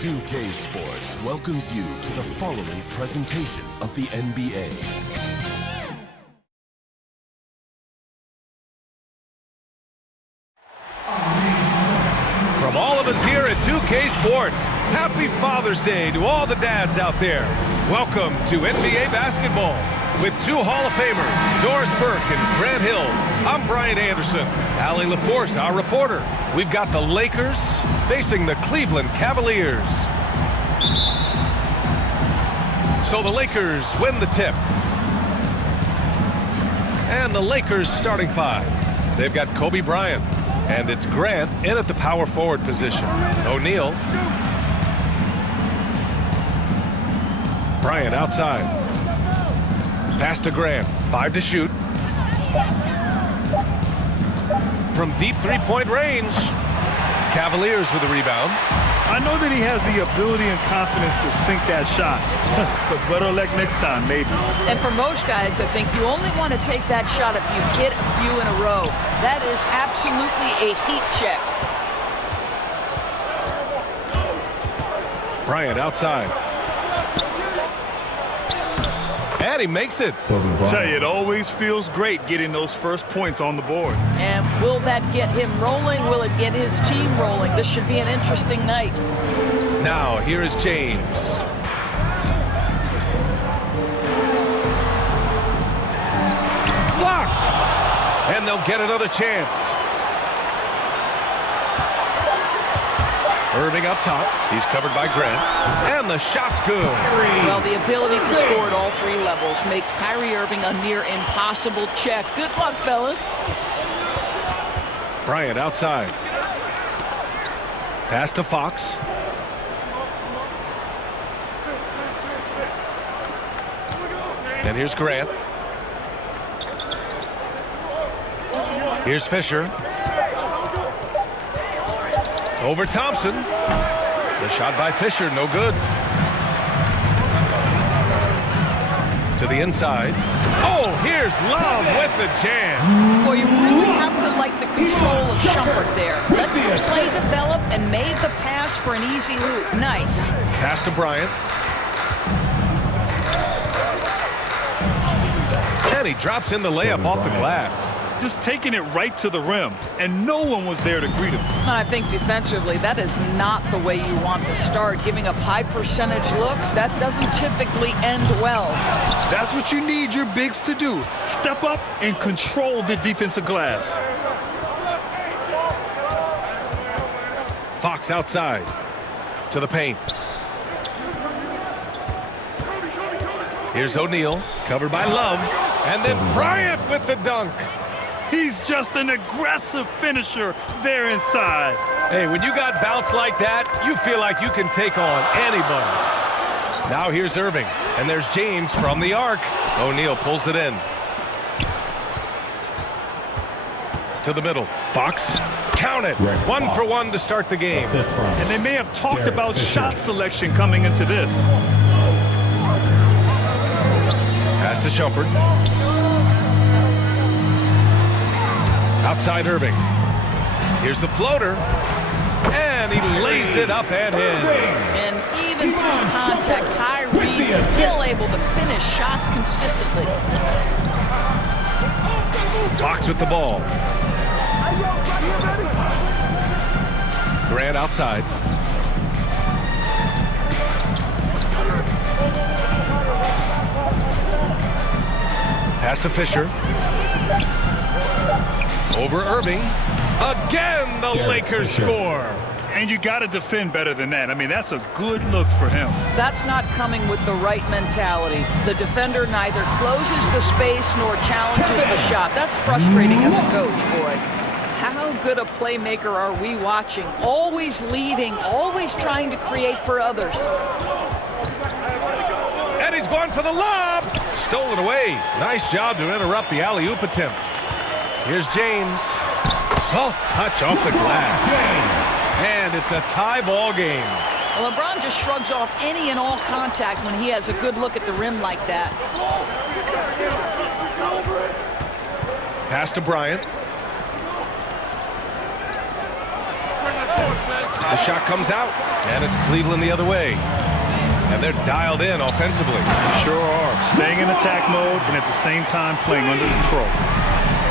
2K Sports welcomes you to the following presentation of the NBA. From all of us here at 2K Sports, happy Father's Day to all the dads out there. Welcome to NBA basketball with two Hall of Famers, Doris Burke and Grant Hill. I'm Brian Anderson. Allie LaForce, our reporter. We've got the Lakers facing the Cleveland Cavaliers. So the Lakers win the tip. And the Lakers starting five. They've got Kobe Bryant. And it's Grant in at the power forward position. O'Neal. Bryant outside. Pass to Grant. 5 to shoot. From deep three-point range. Cavaliers with a rebound. I know that he has the ability and confidence to sink that shot. But better luck next time, maybe. And for most guys, I think you only want to take that shot if you hit a few in a row. That is absolutely a heat check. Bryant outside. And he makes it. I tell you, it always feels great getting those first points on the board. And will that get him rolling? Will it get his team rolling? This should be an interesting night. Now, here is James. Blocked! And they'll get another chance. Irving up top. He's covered by Grant. And the shot's good. Well, the ability to score at all three levels makes Kyrie Irving a near impossible check. Good luck, fellas. Bryant outside. Pass to Fox. And here's Grant. Here's Fisher. Over Thompson. The shot by Fisher, no good. To the inside. Oh, here's Love with the jam. Boy, you really have to like the control of Shumpert there. Lets the play develop and made the pass for an easy hoop. Nice. Pass to Bryant. And he drops in the layup off the glass. Just taking it right to the rim, and no one was there to greet him. I think defensively, that is not the way you want to start. Giving up high percentage looks, that doesn't typically end well. That's what you need your bigs to do. Step up and control the defensive glass. Fox outside. To the paint. Here's O'Neal, covered by Love. And then Bryant with the dunk. He's just an aggressive finisher there inside. Hey, when you got bounce like that, you feel like you can take on anybody. Now here's Irving, and there's James from the arc. O'Neal pulls it in. To the middle. Fox, count it. 1 for 1 to start the game. And they may have talked about shot selection coming into this. Pass to Shumpert. Outside Irving. Here's the floater. And he lays it up and in. And even through contact, Kyrie's still able to finish shots consistently. Fox with the ball. Grant outside. Pass to Fisher. Over Irving. Again, the Lakers score. And you got to defend better than that. I mean, that's a good look for him. That's not coming with the right mentality. The defender neither closes the space nor challenges the shot. That's frustrating as a coach, boy. How good a playmaker are we watching? Always leading, always trying to create for others. And he's going for the lob. Stolen away. Nice job to interrupt the alley-oop attempt. Here's James. Soft touch off the glass. And it's a tie ball game. Well, LeBron just shrugs off any and all contact when he has a good look at the rim like that. Pass to Bryant. The shot comes out, and it's Cleveland the other way. And they're dialed in offensively. Sure are. Staying in attack mode and at the same time playing under control.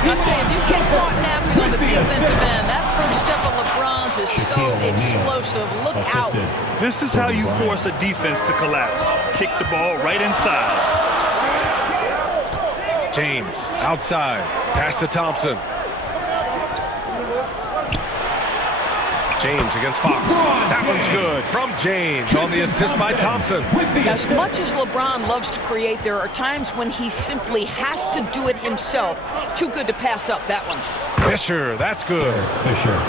I'll tell you, if you get caught napping on the defensive end, that first step of LeBron's is so explosive. Look out. This is how you force a defense to collapse. Kick the ball right inside. James outside. Pass to Thompson. James against Fox. That one's good from James on the assist by Thompson. As much as LeBron loves to create, there are times when he simply has to do it himself. Too good to pass up that one. Fisher, that's good. Fisher.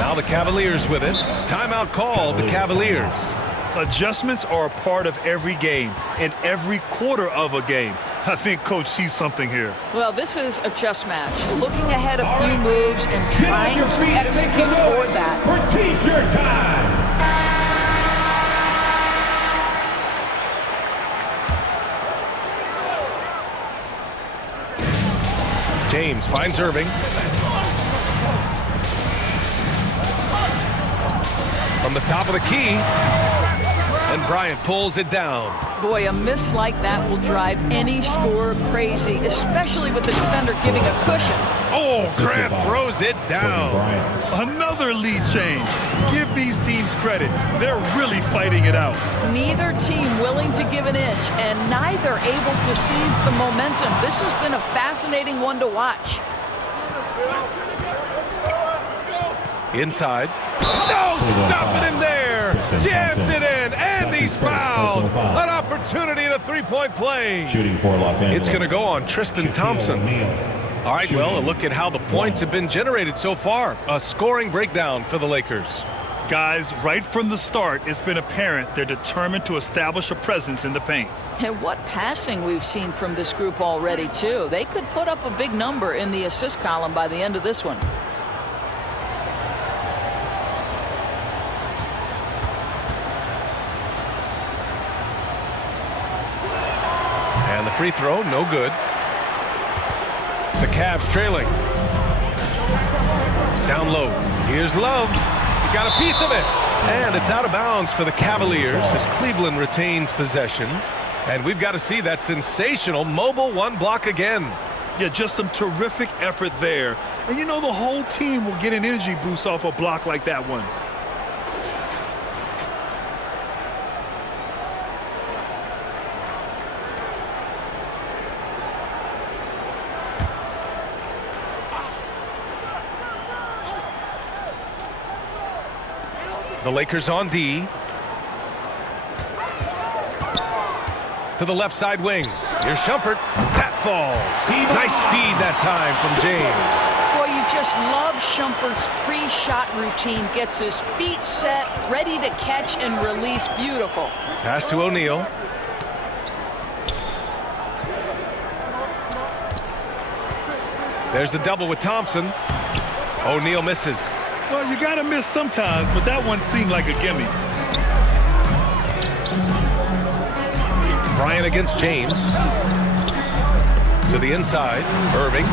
Now the Cavaliers with it. Timeout called the Cavaliers. Adjustments are a part of every game and every quarter of a game. I think Coach sees something here. Well, this is a chess match. Looking ahead a few moves and trying to execute toward that. For T-shirt time. James finds Irving. From the top of the key. And Bryant pulls it down. Boy, a miss like that will drive any scorer crazy, especially with the defender giving a cushion. Oh, Grant throws it down. Another lead change. Give these teams credit. They're really fighting it out. Neither team willing to give an inch, and neither able to seize the momentum. This has been a fascinating one to watch. Inside. No, stopping him there. Jams it in, and he's fouled. An opportunity in a three-point play. Shooting for Los Angeles. It's going to go on Tristan Thompson. All right, well, a look at how the points have been generated so far. A scoring breakdown for the Lakers. Guys, right from the start, it's been apparent they're determined to establish a presence in the paint. And what passing we've seen from this group already, too. They could put up a big number in the assist column by the end of this one. And the free throw, no good. The Cavs trailing. Down low. Here's Love. He got a piece of it. And it's out of bounds for the Cavaliers as Cleveland retains possession. And we've got to see that sensational mobile one block again. Yeah, just some terrific effort there. And you know the whole team will get an energy boost off a block like that one. The Lakers on D. To the left side wing. Here's Shumpert. That falls. Nice feed that time from James. Boy, you just love Shumpert's pre-shot routine. Gets his feet set, ready to catch and release. Beautiful. Pass to O'Neal. There's the double with Thompson. O'Neal misses. Well, you got to miss sometimes, but that one seemed like a gimme. Bryant against James. To the inside. Irving.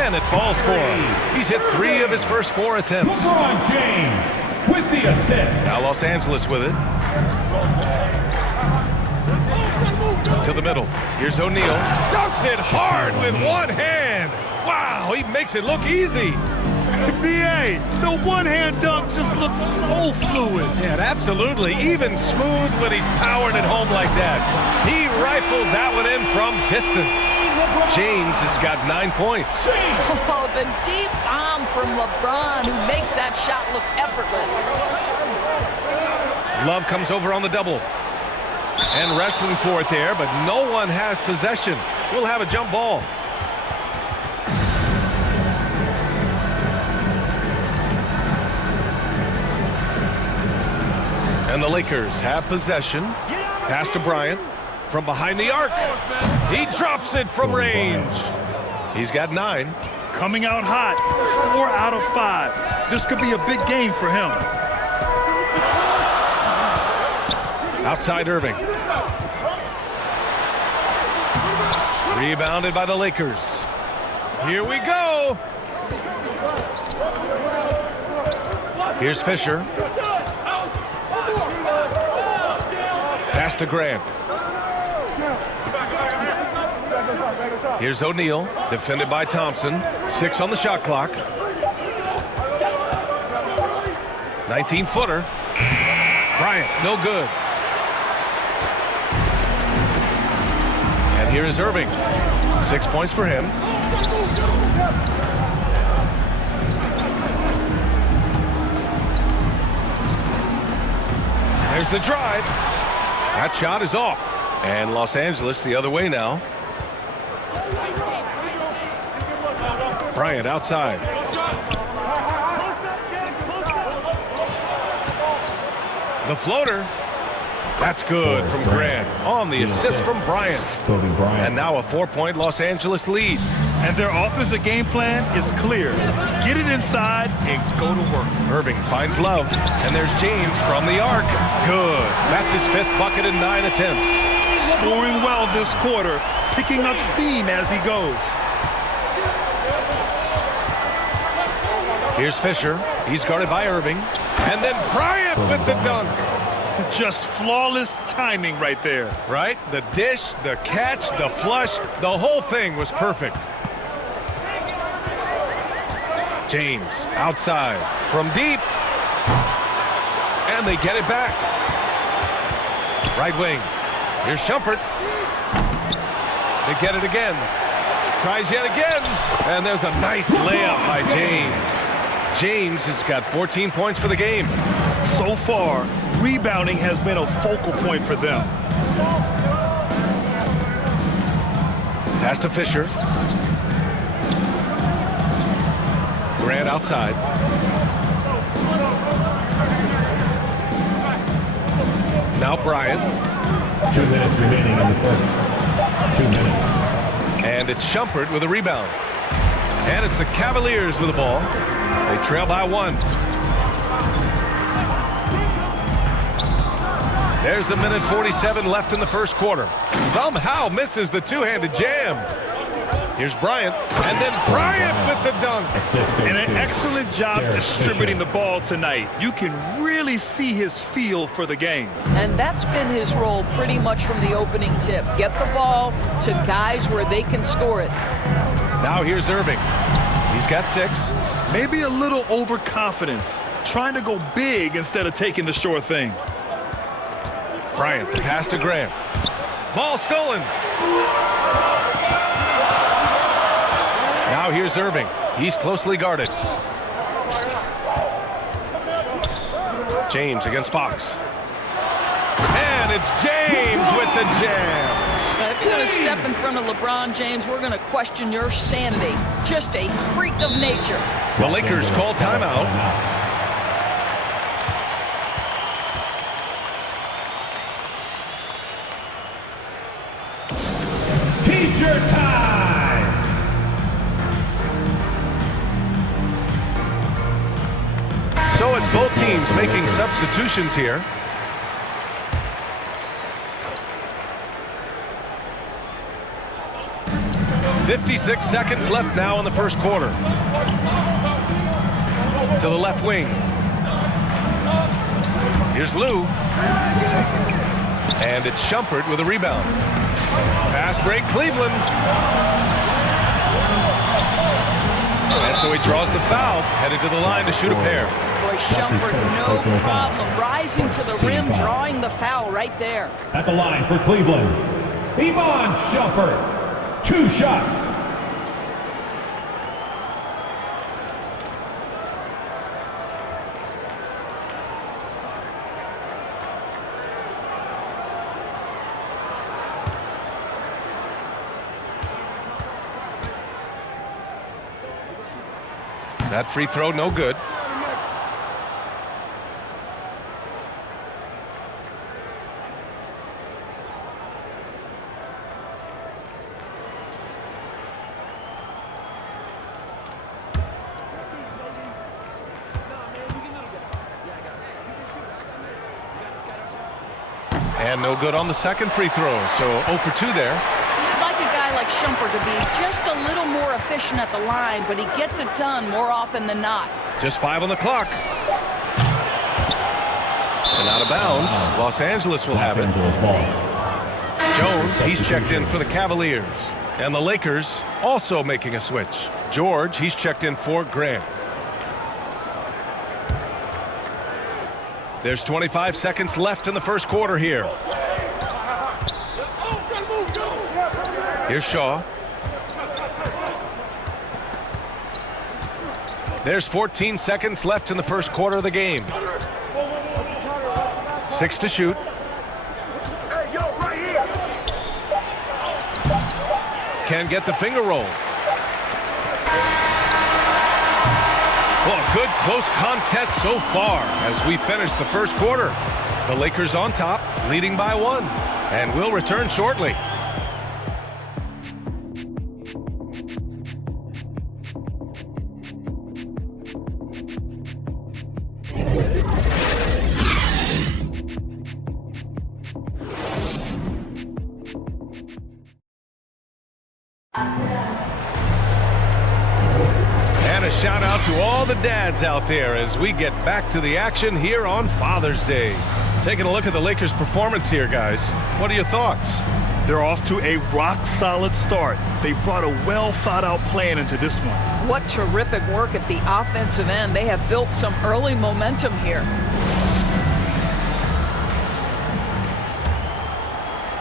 And it falls for him. He's hit 3 of his first 4 attempts. LeBron James with the assist. Now Los Angeles with it. To the middle. Here's O'Neal. Dunks it hard with one hand. Wow, he makes it look easy. B.A., the one-hand dunk just looks so fluid. Yeah, absolutely. Even smooth when he's powering it home like that. He rifled that one in from distance. James has got 9 points. Oh, the deep bomb from LeBron, who makes that shot look effortless. Love comes over on the double. And wrestling for it there, but no one has possession. We'll have a jump ball. And the Lakers have possession. Pass to Bryant from behind the arc. He drops it from range. He's got 9. Coming out hot, 4 out of 5. This could be a big game for him. Outside Irving. Rebounded by the Lakers. Here we go. Here's Fisher. Pass to Grant. Here's O'Neal, defended by Thompson. 6 on the shot clock. 19-footer. Bryant, no good. And here is Irving. 6 points for him. There's the drive. That shot is off. And Los Angeles the other way now. Bryant outside. The floater. That's good from Grant on the assist from Bryant. And now a 4-point Los Angeles lead. And their offensive game plan is clear. Get it inside and go to work. Irving finds Love. And there's James from the arc. Good. That's his 5th bucket in 9 attempts. Scoring well this quarter, picking up steam as he goes. Here's Fisher. He's guarded by Irving. And then Bryant with the dunk. Just flawless timing right there. Right? The dish, the catch, the flush, the whole thing was perfect. James outside from deep. And they get it back. Right wing. Here's Shumpert. They get it again. Tries yet again. And there's a nice layup by James. James has got 14 points for the game. So far, rebounding has been a focal point for them. Pass to Fisher. Grant outside. Now Bryant. 2 minutes remaining in the first. 2 minutes. And it's Shumpert with a rebound. And it's the Cavaliers with the ball. They trail by 1. There's 1:47 left in the first quarter. Somehow misses the two-handed jam. Here's Bryant. And then Bryant with the dunk. And an excellent job distributing the ball tonight. You can really see his feel for the game. And that's been his role pretty much from the opening tip. Get the ball to guys where they can score it. Now here's Irving. He's got 6. Maybe a little overconfidence, trying to go big instead of taking the sure thing. Bryant, the pass to Grant. Ball stolen. Now here's Irving. He's closely guarded. James against Fox. And it's James with the jam. If you're going to step in front of LeBron James, we're going to question your sanity. Just a freak of nature. The Lakers call timeout. T-shirt time! So it's both teams making substitutions here. .56 seconds left now in the first quarter. To the left wing. Here's Lou. And it's Shumpert with a rebound. Fast break, Cleveland. And so he draws the foul, headed to the line to shoot a pair. Boy, Shumpert, no problem. Rising to the rim, drawing the foul right there. At the line for Cleveland, Iman Shumpert. 2 shots. That free throw, no good. And no good on the second free throw, so 0 for 2 there. You'd like a guy like Shumpert to be just a little more efficient at the line, but he gets it done more often than not. Just 5 on the clock. And out of bounds. Los Angeles will have it. Jones, he's checked in for the Cavaliers. And the Lakers also making a switch. George, he's checked in for Grant. There's 25 seconds left in the first quarter here. Here's Shaw. There's 14 seconds left in the first quarter of the game. 6 to shoot. Can't get the finger roll. Well, good close contest so far as we finish the first quarter. The Lakers on top, leading by 1. And we'll return shortly. And a shout out to all the dads out there as we get back to the action here on Father's Day. Taking a look at the Lakers' performance here, guys. What are your thoughts? They're off to a rock-solid start. They brought a well-thought-out plan into this one. What terrific work at the offensive end. They have built some early momentum here.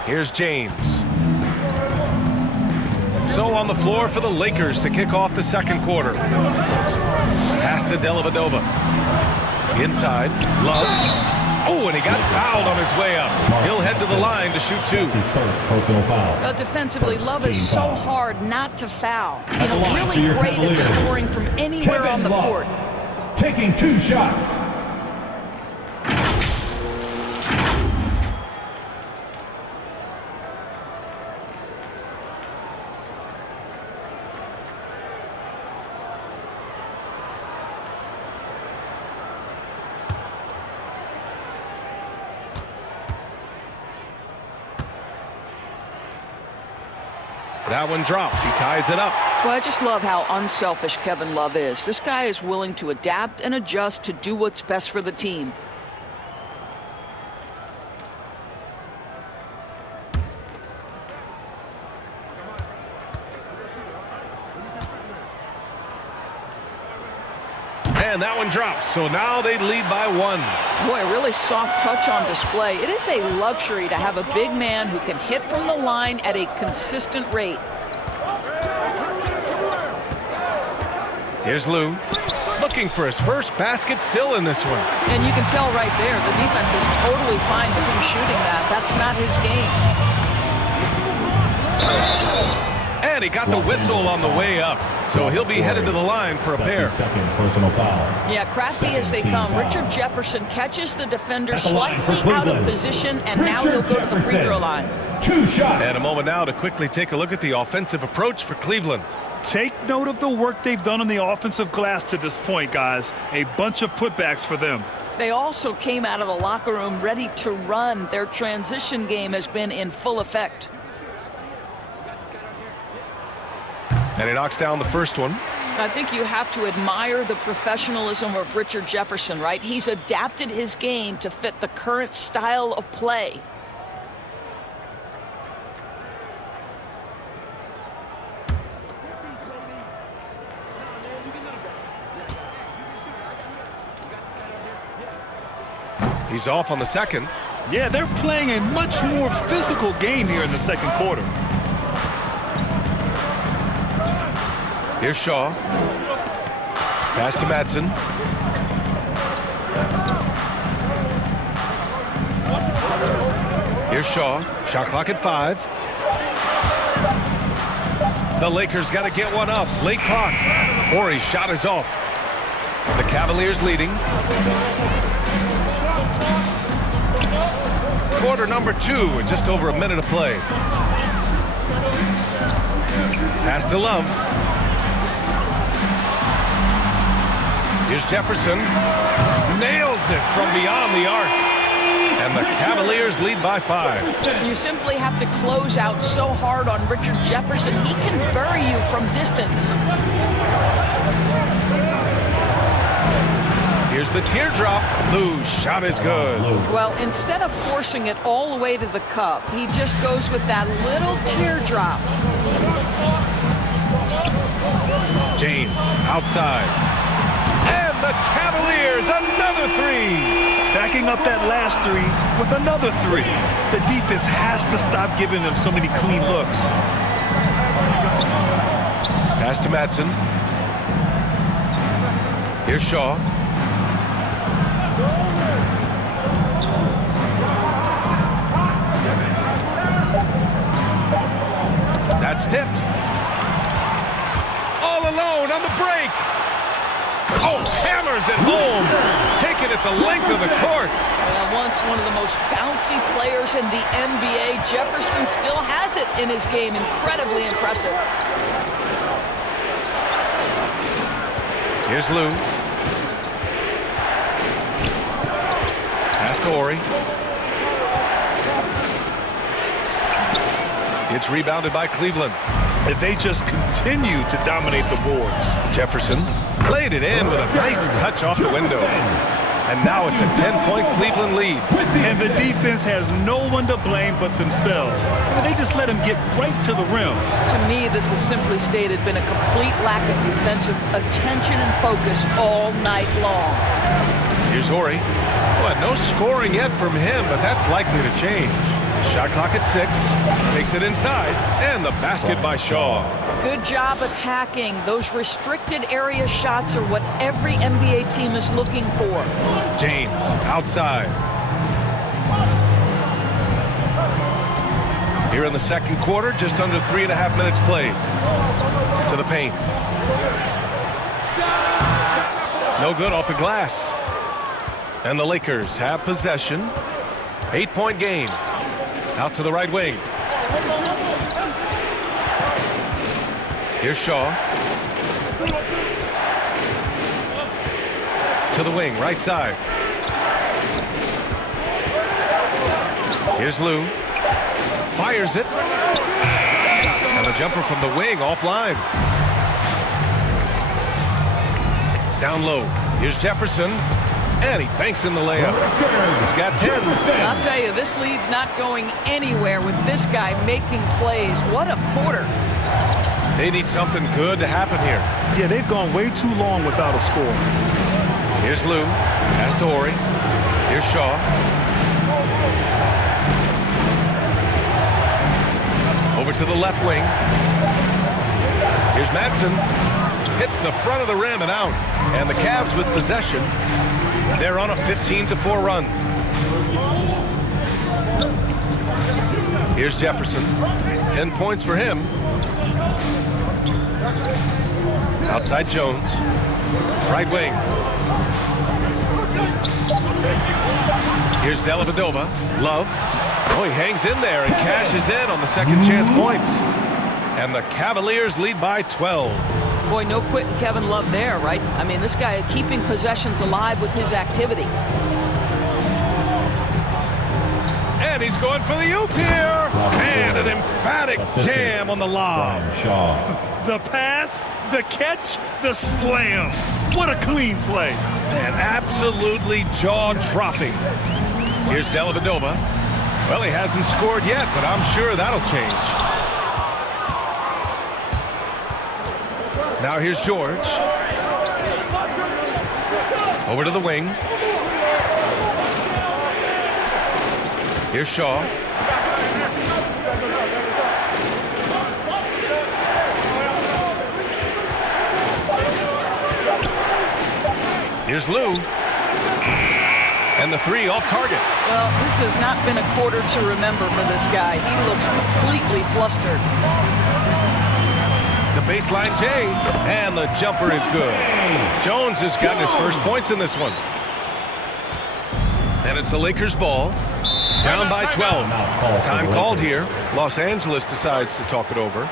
Here's James. So on the floor for the Lakers to kick off the second quarter. Pass to Dellavedova. Inside. Love. Oh, and he got fouled on his way up. He'll head to the line to shoot 2. His first personal foul. Defensively, Love is so hard not to foul. At the line for Really your great at Cavaliers, scoring from anywhere Kevin on the Love, court. taking 2 shots. That one drops. He ties it up. Well, I just love how unselfish Kevin Love is. This guy is willing to adapt and adjust to do what's best for the team. And that one drops. So now they lead by 1. Boy, a really soft touch on display. It is a luxury to have a big man who can hit from the line at a consistent rate. Here's Lou. Looking for his first basket still in this one. And you can tell right there, the defense is totally fine with him shooting that. That's not his game. And he got the whistle on the way up. So he'll be headed to the line for a pair. Second personal foul. Yeah, crafty as they come. Richard Jefferson catches the defender slightly out of position, and now he'll go to the free throw line. 2 shots. And a moment now to quickly take a look at the offensive approach for Cleveland. Take note of the work they've done on the offensive glass to this point, guys. A bunch of putbacks for them. They also came out of the locker room ready to run. Their transition game has been in full effect. And he knocks down the first one. I think you have to admire the professionalism of Richard Jefferson, right? He's adapted his game to fit the current style of play. He's off on the second. Yeah, they're playing a much more physical game here in the second quarter. Here's Shaw. Pass to Madsen. Here's Shaw. Shot clock at 5. The Lakers got to get one up. Late clock. Horry's shot is off. The Cavaliers leading. Quarter number 2 with just over a minute of play. Pass to Love. Here's Jefferson. Nails it from beyond the arc. And the Cavaliers lead by 5. You simply have to close out so hard on Richard Jefferson. He can bury you from distance. Here's the teardrop. Lou's shot is good. Well, instead of forcing it all the way to the cup, he just goes with that little teardrop. James outside. And the Cavaliers, another three. Backing up that last three with another three. The defense has to stop giving them so many clean looks. Pass to Madsen. Here's Shaw. That's tipped. All alone on the break. Oh, hammers it home. Taking it the length of the court. Once one of the most bouncy players in the NBA, Jefferson still has it in his game. Incredibly impressive. Here's Lou. Pass to Ori. It's rebounded by Cleveland. If they just continue to dominate the boards. Jefferson laid it in with a nice touch off the window. And now it's a 10-point Cleveland lead. And the defense has no one to blame but themselves. They just let him get right to the rim. To me, this has simply stated been a complete lack of defensive attention and focus all night long. Here's Ori. Well, no scoring yet from him, but that's likely to change. Shot clock at 6. Takes it inside. And the basket by Shaw. Good job attacking. Those restricted area shots are what every NBA team is looking for. James outside. Here in the second quarter, just under 3.5 minutes played. To the paint. No good off the glass. And the Lakers have possession. 8-point game. Out to the right wing. Here's Shaw. To the wing, right side. Here's Lou. Fires it. And the jumper from the wing offline. Down low. Here's Jefferson. And he banks in the layup. He's got 10. I'll tell you, this lead's not going anywhere with this guy making plays. What a quarter. They need something good to happen here. Yeah, they've gone way too long without a score. Here's Lou. Pass to Ori. Here's Shaw. Over to the left wing. Here's Madsen. Hits the front of the rim and out. And the Cavs with possession. They're on a 15-4 run. Here's Jefferson. 10 points for him. Outside Jones. Right wing. Here's Dellavedova. Love. Oh, he hangs in there and cashes in on the second chance points. And the Cavaliers lead by 12. Boy, no quitting Kevin Love there, right? I mean, this guy keeping possessions alive with his activity. And he's going for the oop here. And an emphatic jam on the lob. The pass, the catch, the slam. What a clean play. And absolutely jaw-dropping. Here's Dellavedova. Well, he hasn't scored yet, but I'm sure that'll change. Now here's George. Over to the wing. Here's Shaw. Here's Lou. And the three off target. Well, this has not been a quarter to remember for this guy. He looks completely flustered. The baseline J, and the jumper is good. Jones has gotten his first points in this one. And it's the Lakers ball. Down by 12. Time called here. Los Angeles decides to talk it over.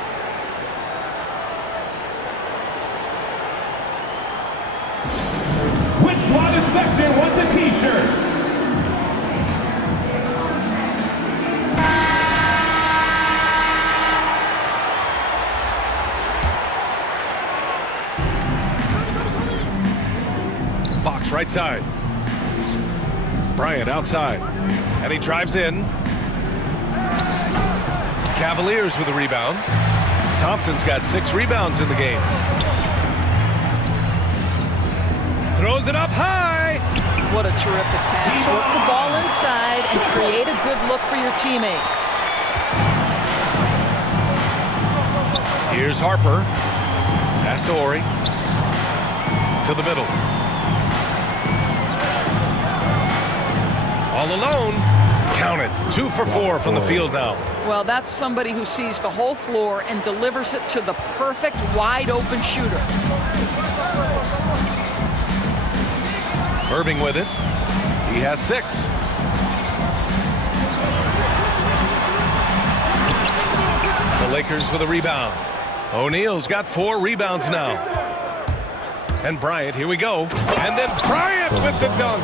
Which one is section wants a t-shirt? Fox right side. Bryant outside. And he drives in. Cavaliers with a rebound. Thompson's got 6 rebounds in the game. Throws it up high. What a terrific pass. Work the ball inside and create a good look for your teammate. Here's Harper. Pass to Horry. To the middle. All alone. Count it. 2 for 4 from the field now. Well, that's somebody who sees the whole floor and delivers it to the perfect wide open shooter. Irving with it. He has 6. The Lakers with a rebound. O'Neal's got 4 rebounds now. And Bryant, here we go. And then Bryant with the dunk.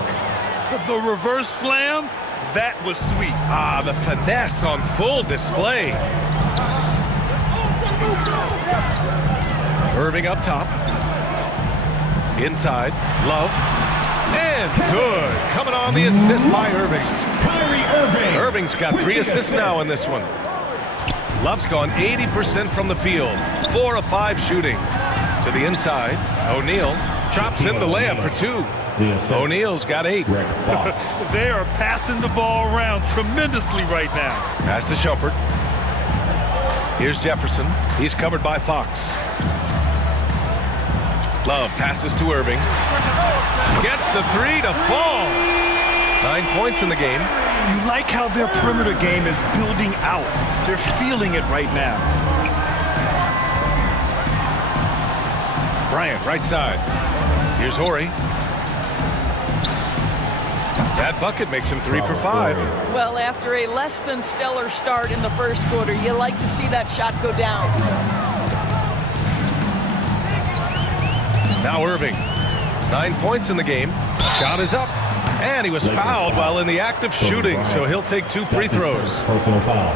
The reverse slam, that was sweet. Ah, the finesse on full display. Irving up top. Inside. Love. And good. Coming on the assist by Irving. Kyrie Irving. Irving's got 3 assists now in this one. Love's gone 80% from the field. 4 of 5 shooting. To the inside. O'Neal chops in the layup for 2. O'Neal's got 8. They are passing the ball around tremendously right now. Pass to Shumpert. Here's Jefferson. He's covered by Fox. Love passes to Irving. Gets the 3 to fall. 9 points in the game. You like how their perimeter game is building out. They're feeling it right now. Bryant, right side. Here's Horry. That bucket makes him 3 for 5. Well, after a less than stellar start in the first quarter, you like to see that shot go down. Now Irving. 9 points in the game. Shot is up. And he was fouled while in the act of shooting, so he'll take 2 free throws. Personal foul.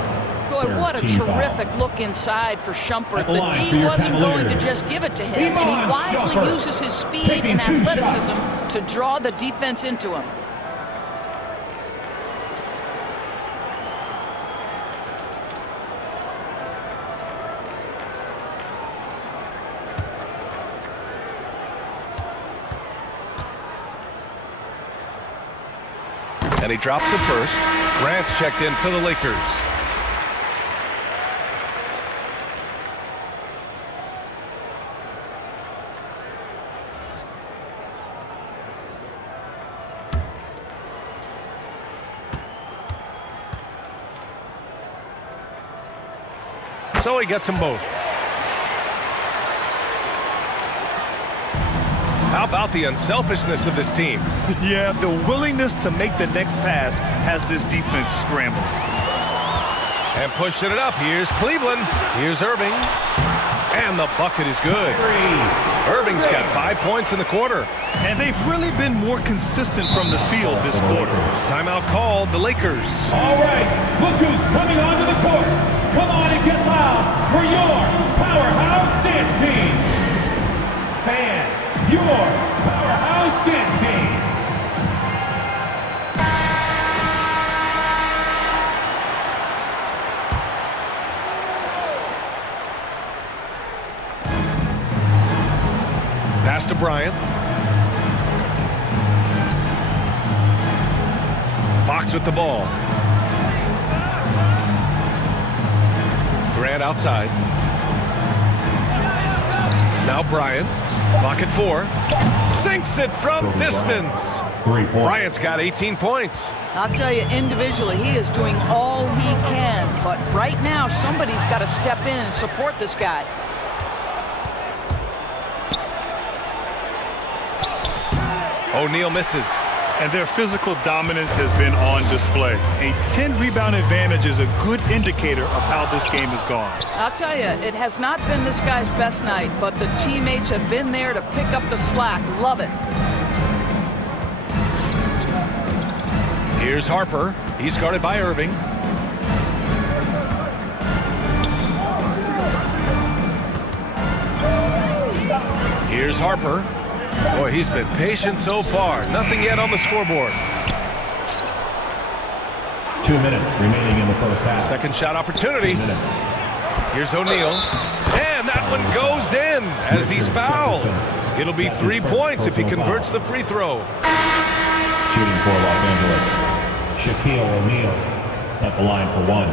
Boy, what a terrific look inside for Shumpert. The D wasn't going to just give it to him, and he wisely uses his speed and athleticism to draw the defense into him. And he drops it first. Grant's checked in for the Lakers. So he gets them both. How about the unselfishness of this team? Yeah, the willingness to make the next pass has this defense scrambling. And pushing it up. Here's Cleveland. Here's Irving. And the bucket is good. Irving's got 5 points in the quarter. And they've really been more consistent from the field this quarter. Timeout called, the Lakers. All right, look who's coming onto the court. Come on and get loud for your powerhouse dance team. Fans, your powerhouse dance team. Pass to Bryant. Fox with the ball. Grant outside. Now Bryant. Clock at 4. Sinks it from distance. 3 points. Bryant's got 18 points. I'll tell you, individually, he is doing all he can. But right now, somebody's got to step in and support this guy. O'Neal misses. And their physical dominance has been on display. A 10-rebound advantage is a good indicator of how this game has gone. I'll tell you, it has not been this guy's best night, but the teammates have been there to pick up the slack. Love it. Here's Harper. He's guarded by Irving. Here's Harper. Boy, he's been patient so far. Nothing yet on the scoreboard. 2 minutes remaining in the first half. Second shot opportunity. 2 minutes. Here's O'Neal. And that one goes in as he's fouled. It'll be 3 points if he converts the free throw. Shooting for Los Angeles, Shaquille O'Neal at the line for one.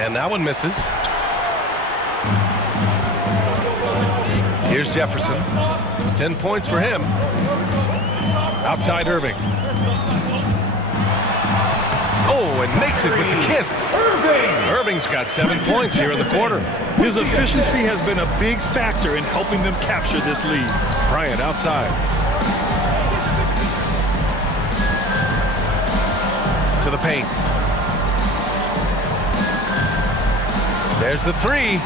And that one misses. Here's Jefferson. 10 points for him. Outside Irving. Oh, and makes it with the kiss. Irving's got 7 points here in the quarter. His efficiency has been a big factor in helping them capture this lead. Bryant outside. To the paint. There's the three.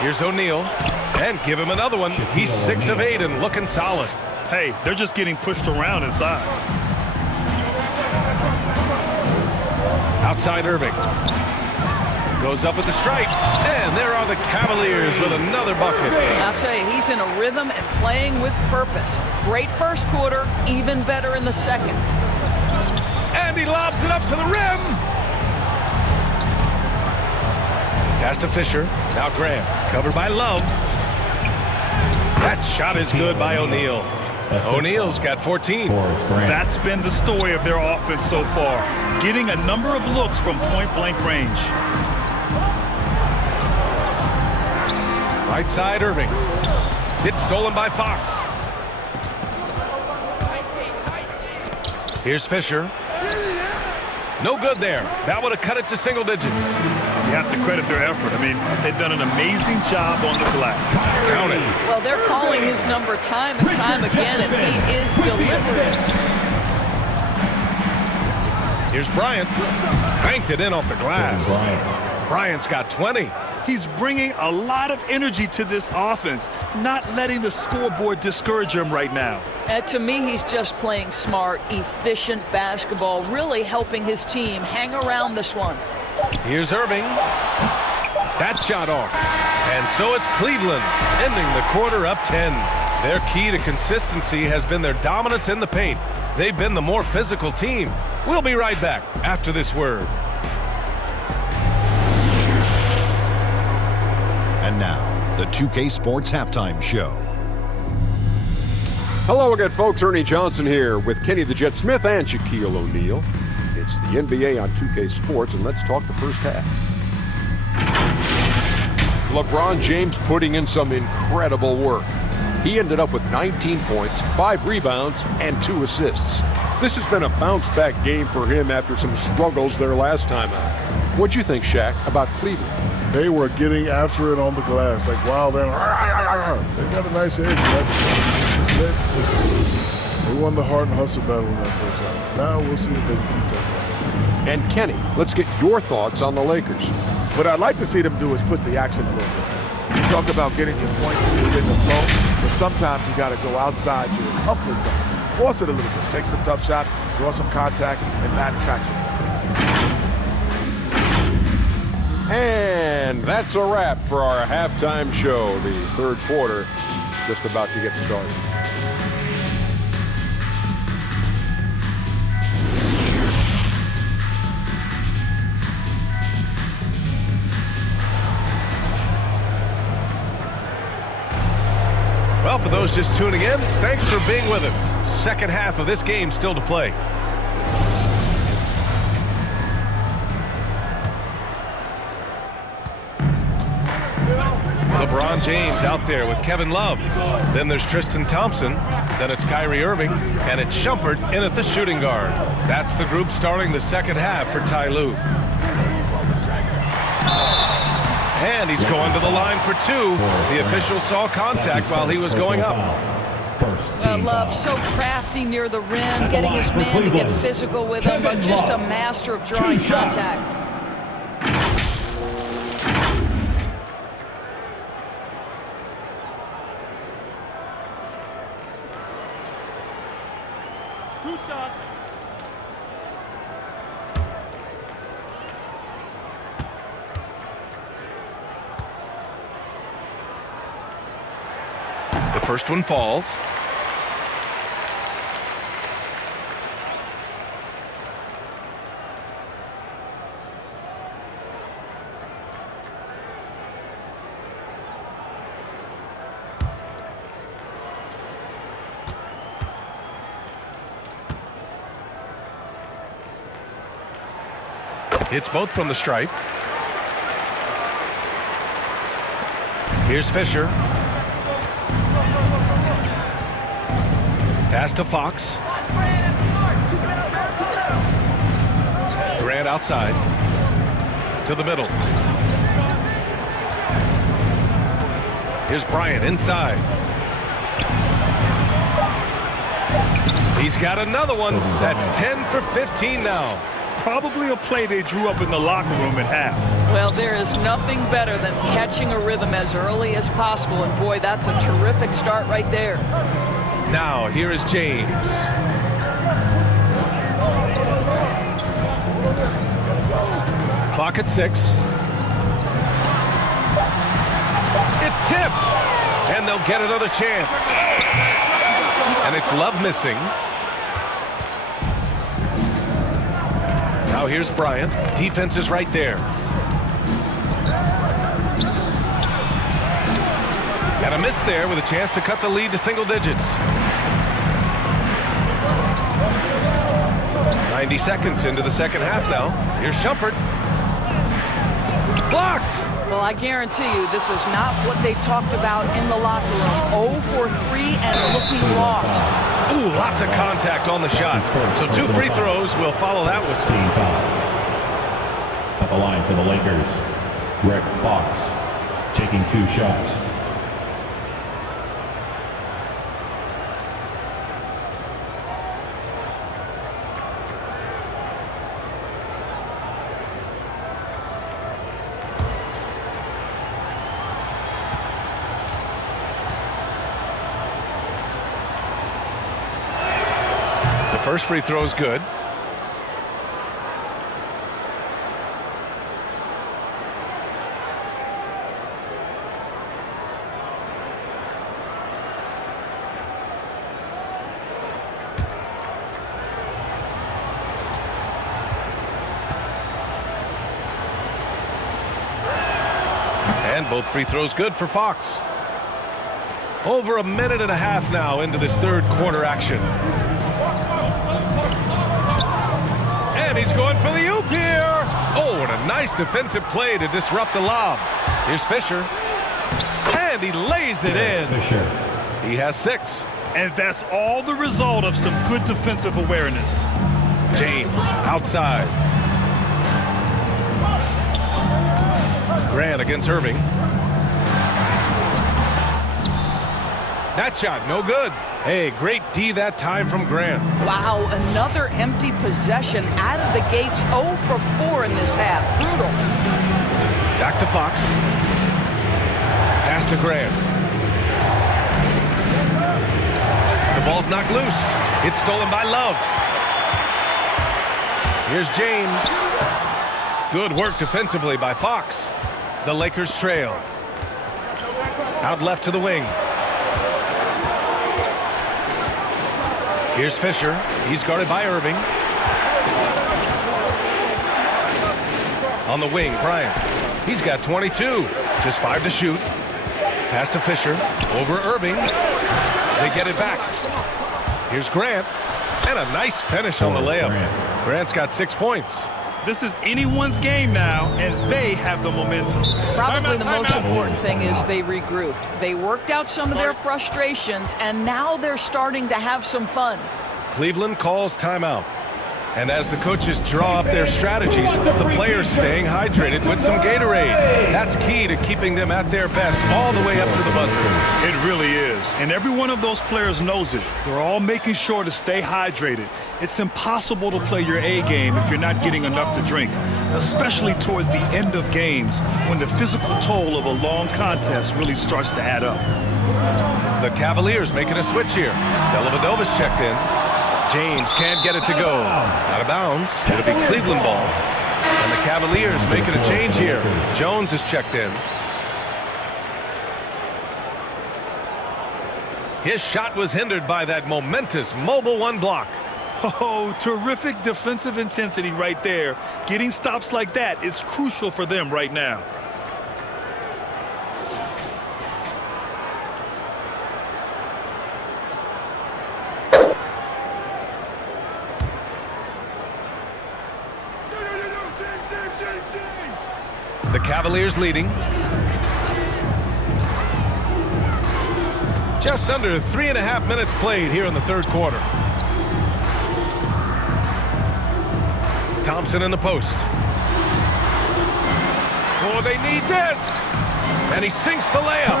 Here's O'Neal. And give him another one. He's 6 of 8 and looking solid. Hey, they're just getting pushed around inside. Outside Irving. Goes up with the strike. And there are the Cavaliers with another bucket. I'll tell you, he's in a rhythm and playing with purpose. Great first quarter, even better in the second. And he lobs it up to the rim. Pass to Fisher. Now Graham. Covered by Love. That shot is good by O'Neal. O'Neal's got 14. That's been the story of their offense so far. Getting a number of looks from point-blank range. Right side Irving. It's stolen by Fox. Here's Fisher. No good there. That would have cut it to single digits. You have to credit their effort. I mean, they've done an amazing job on the glass. Count it. Well, they're calling his number time and time again, and he is delivering. Here's Bryant. Banked it in off the glass. Bryant's got 20. He's bringing a lot of energy to this offense, not letting the scoreboard discourage him right now. And to me, he's just playing smart, efficient basketball, really helping his team hang around this one. Here's Irving. That shot off. And so it's Cleveland, ending the quarter up 10. Their key to consistency has been their dominance in the paint. They've been the more physical team. We'll be right back after this word. And now, the 2K Sports Halftime Show. Hello again, folks. Ernie Johnson here with Kenny the Jet Smith and Shaquille O'Neal. It's the NBA on 2K Sports, and let's talk the first half. LeBron James putting in some incredible work. He ended up with 19 points, 5 rebounds, and 2 assists. This has been a bounce-back game for him after some struggles their last time out. What'd you think, Shaq, about Cleveland? They were getting after it on the glass. Like, wow, they got a nice edge. They won the heart and hustle battle in that first half. Now we'll see if they can keep that. And Kenny, let's get your thoughts on the Lakers. What I'd like to see them do is push the action a little bit. You talk about getting your points within the flow, but sometimes you got to go outside your comfort zone. Force it a little bit. Take some tough shots, draw some contact, and manufacture. And that's a wrap for our halftime show. The third quarter just about to get started. Well, for those just tuning in, thanks for being with us. Second half of this game still to play. LeBron James out there with Kevin Love. Then there's Tristan Thompson. Then it's Kyrie Irving. And it's Shumpert in at the shooting guard. That's the group starting the second half for Ty Lue. And he's going to the line for 2. The official saw contact while he was going up. Love, so crafty near the rim, getting his man to get physical with him, but just a master of drawing contact. Two shots. The first one falls. Hits both from the stripe. Here's Fisher. Pass to Fox. Grant outside. To the middle. Here's Bryant inside. He's got another one. That's 10 for 15 now. Probably a play they drew up in the locker room at half. Well, there is nothing better than catching a rhythm as early as possible, and boy, that's a terrific start right there. Now, here is James. Clock at 6. It's tipped, and they'll get another chance. And it's Love missing. Now here's Bryant. Defense is right there. Got a miss there with a chance to cut the lead to single digits. 90 seconds into the second half now. Here's Shumpert. Blocked! Well, I guarantee you this is not what they talked about in the locker room. 0 for 3 and looking lost. Ooh, lots of contact on the shot. So 2 free throws will follow that whistle. Team foul. At the line for the Lakers, Rick Fox taking 2 shots. First free throw is good. And both free throws good for Fox. Over a minute and a half now into this third quarter action. And he's going for the oop here. Oh, and a nice defensive play to disrupt the lob. Here's Fisher. And he lays it in. Fisher. He has 6. And that's all the result of some good defensive awareness. James outside. Grant against Irving. That shot, no good. Hey, great D that time from Grant. Wow, another empty possession out of the gates. 0 for 4 in this half. Brutal. Back to Fox. Pass to Grant. The ball's knocked loose. It's stolen by Love. Here's James. Good work defensively by Fox. The Lakers trail. Out left to the wing. Here's Fisher. He's guarded by Irving. On the wing, Bryant. He's got 22. Just 5 to shoot. Pass to Fisher. Over Irving. They get it back. Here's Grant. And a nice finish on the layup. Grant's got 6 points. This is anyone's game now, and they have the momentum. Probably the most important thing is they regrouped. They worked out some of their frustrations, and now they're starting to have some fun. Cleveland calls timeout. And as the coaches draw up their strategies, the players staying hydrated with some Gatorade. That's key to keeping them at their best all the way up to the buzzer. It really is. And every one of those players knows it. They're all making sure to stay hydrated. It's impossible to play your A game if you're not getting enough to drink, especially towards the end of games when the physical toll of a long contest really starts to add up. The Cavaliers making a switch here. Dellavedova's checked in. James can't get it to go. Out of bounds. It'll be Cleveland ball. And the Cavaliers making a change here. Jones is checked in. His shot was hindered by that momentous mobile one block. Oh, terrific defensive intensity right there. Getting stops like that is crucial for them right now. The Cavaliers leading. Just under 3.5 minutes played here in the third quarter. Thompson in the post. Oh, they need this. And he sinks the layup.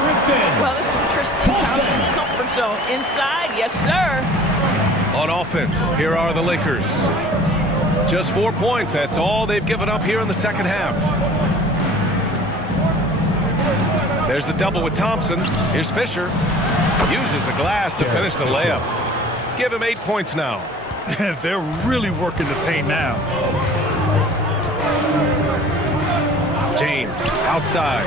Well, this is Tristan Thompson's comfort zone. Inside, yes, sir. On offense, here are the Lakers. Just 4 points. That's all they've given up here in the second half. There's the double with Thompson. Here's Fisher. Uses the glass to finish the layup. Give him 8 points now. They're really working the paint now. James outside.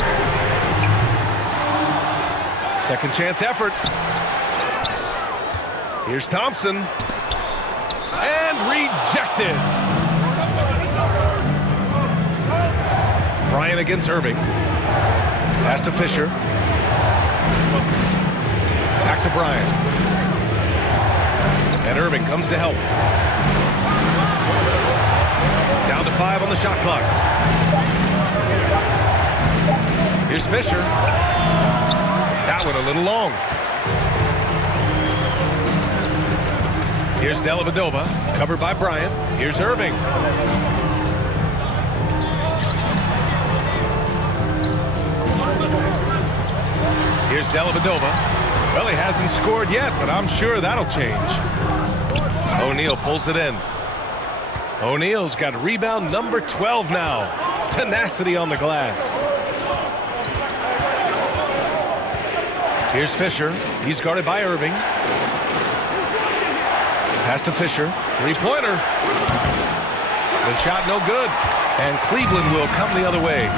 Second chance effort. Here's Thompson. And rejected. Bryant against Irving. Pass to Fisher. Back to Bryant. And Irving comes to help. Down to 5 on the shot clock. Here's Fisher. That one a little long. Here's Dellavedova, covered by Bryant. Here's Irving. Here's Dellavedova. Well, he hasn't scored yet, but I'm sure that'll change. O'Neal pulls it in. O'Neal's got rebound number 12 now. Tenacity on the glass. Here's Fisher. He's guarded by Irving. Pass to Fisher. Three-pointer. The shot no good. And Cleveland will come the other way.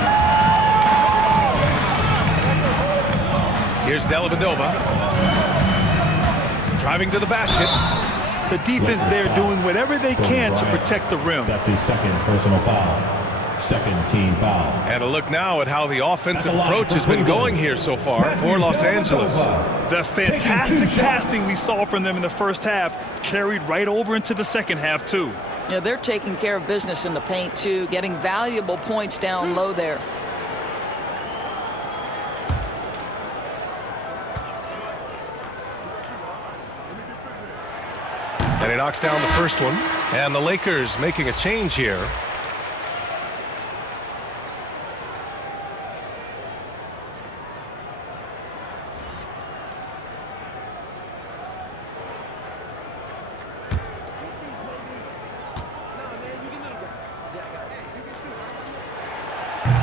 Here's Dellavedova. Driving to the basket. The defense there doing whatever they can to protect the rim. That's his second personal foul. Second team foul. And a look now at how the offensive approach has been going here so far for Los Angeles. The fantastic passing we saw from them in the first half carried right over into the second half, too. Yeah, they're taking care of business in the paint, too, getting valuable points down low there. And he knocks down the first one. And the Lakers making a change here.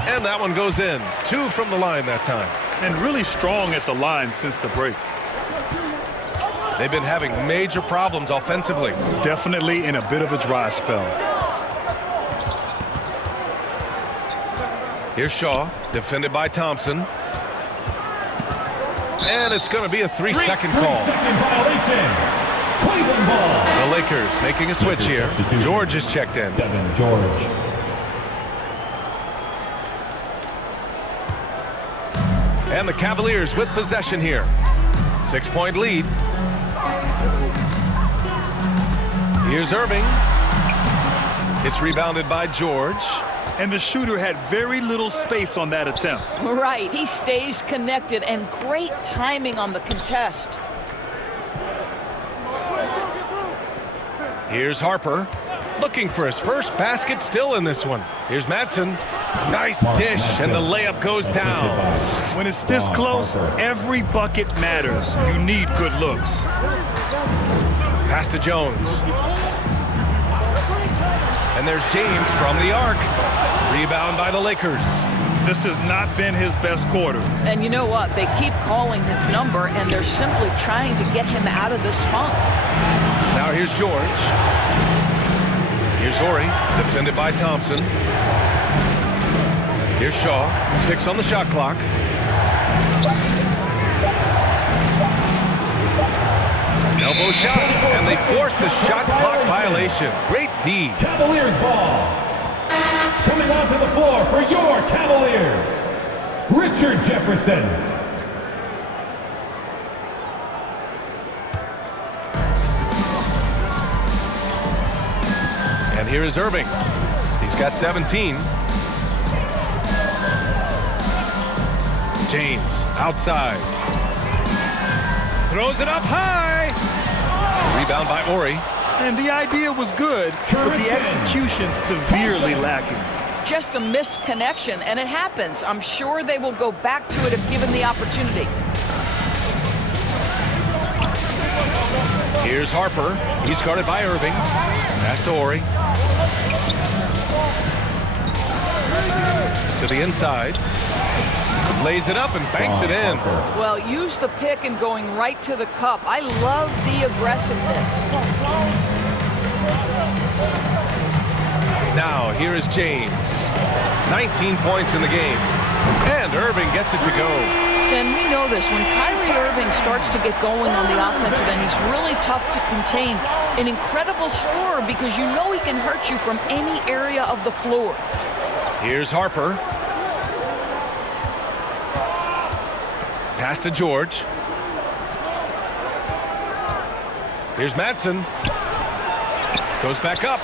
And that one goes in. 2 from the line that time. And really strong at the line since the break. They've been having major problems offensively. Definitely in a bit of a dry spell. Here's Shaw, defended by Thompson. And it's going to be a 3-second call. 3-second violation. Cleveland ball. The Lakers making a switch here. George is checked in. Devin George. And the Cavaliers with possession here. 6-point lead. Here's Irving. It's rebounded by George. And the shooter had very little space on that attempt. Right, he stays connected, and great timing on the contest. Here's Harper. looking for his first basket still in this one. Here's Madsen. Nice dish, and the layup goes down. When it's this close, every bucket matters. You need good looks. Pass to Jones. And there's James from the arc. Rebound by the Lakers. This has not been his best quarter. And you know what? They keep calling his number, and they're simply trying to get him out of this funk. Now here's George. Here's Horry, defended by Thompson. Here's Shaw, 6 on the shot clock. Elbow shot, and they force the shot clock violation. Great D. Cavaliers ball. Coming onto the floor for your Cavaliers, Richard Jefferson. And here is Irving. He's got 17. James outside. Throws it up high. Rebound by Horry. And the idea was good, but the execution severely lacking. Just a missed connection, and it happens. I'm sure they will go back to it if given the opportunity. Here's Harper. He's guarded by Irving. Pass to Horry. To the inside. Lays it up and banks it in. Well, use the pick and going right to the cup. I love the aggressiveness. Now, here is James. 19 points in the game. And Irving gets it to go. And we know this. When Kyrie Irving starts to get going on the offensive end, he's really tough to contain. An incredible scorer because you know he can hurt you from any area of the floor. Here's Harper. Pass to George. Here's Madsen. Goes back up.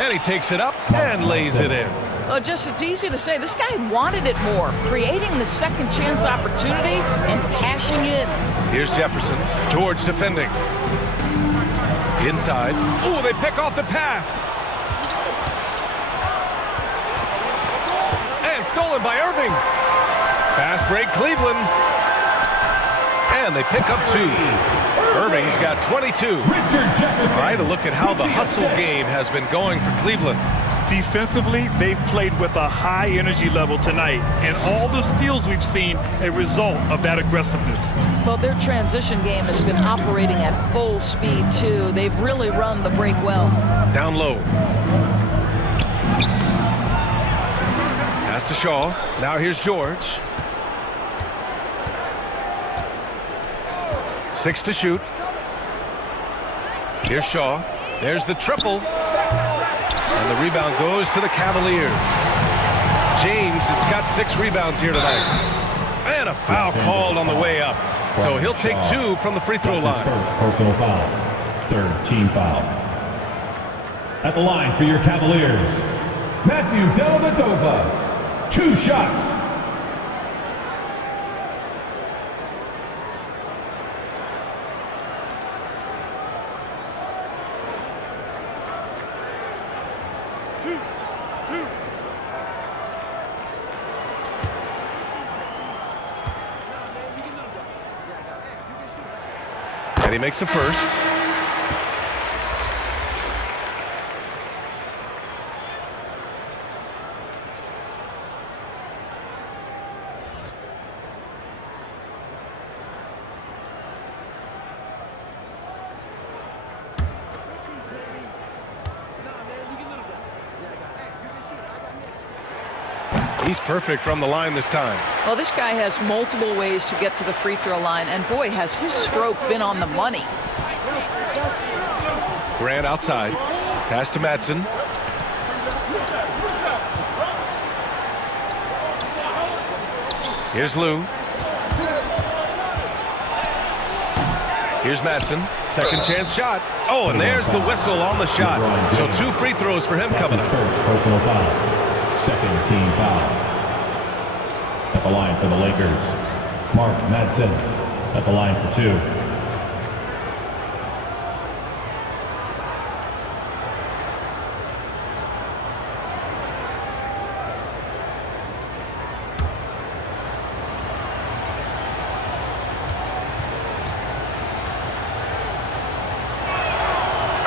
And he takes it up and lays it in. It's easy to say. This guy wanted it more. Creating the second chance opportunity and cashing in. Here's Jefferson. George defending. Inside. Ooh, they pick off the pass. And stolen by Irving. Fast break, Cleveland. And they pick up 2. Irving's got 22. All right, a look at how the hustle game has been going for Cleveland. Defensively, they've played with a high energy level tonight, and all the steals we've seen a result of that aggressiveness. Well, their transition game has been operating at full speed, too. They've really run the break well. Down low. Pass to Shaw. Now here's George. 6 to shoot. Here's Shaw. There's the triple. And the rebound goes to the Cavaliers. James has got 6 rebounds here tonight. And a foul called on the way up. So he'll take 2 from the free throw line. First personal foul. 3rd team foul. At the line for your Cavaliers, Matthew Dellavedova. 2 shots. And he makes a first. He's perfect from the line this time. Well, this guy has multiple ways to get to the free throw line, and boy, has his stroke been on the money. Grant outside. Pass to Madsen. Here's Lou. Here's Madsen. Second chance shot. Oh, and there's the whistle on the shot. So 2 free throws for him coming up. First personal foul. 2nd team foul. At the line for the Lakers, Mark Madsen. At the line for 2.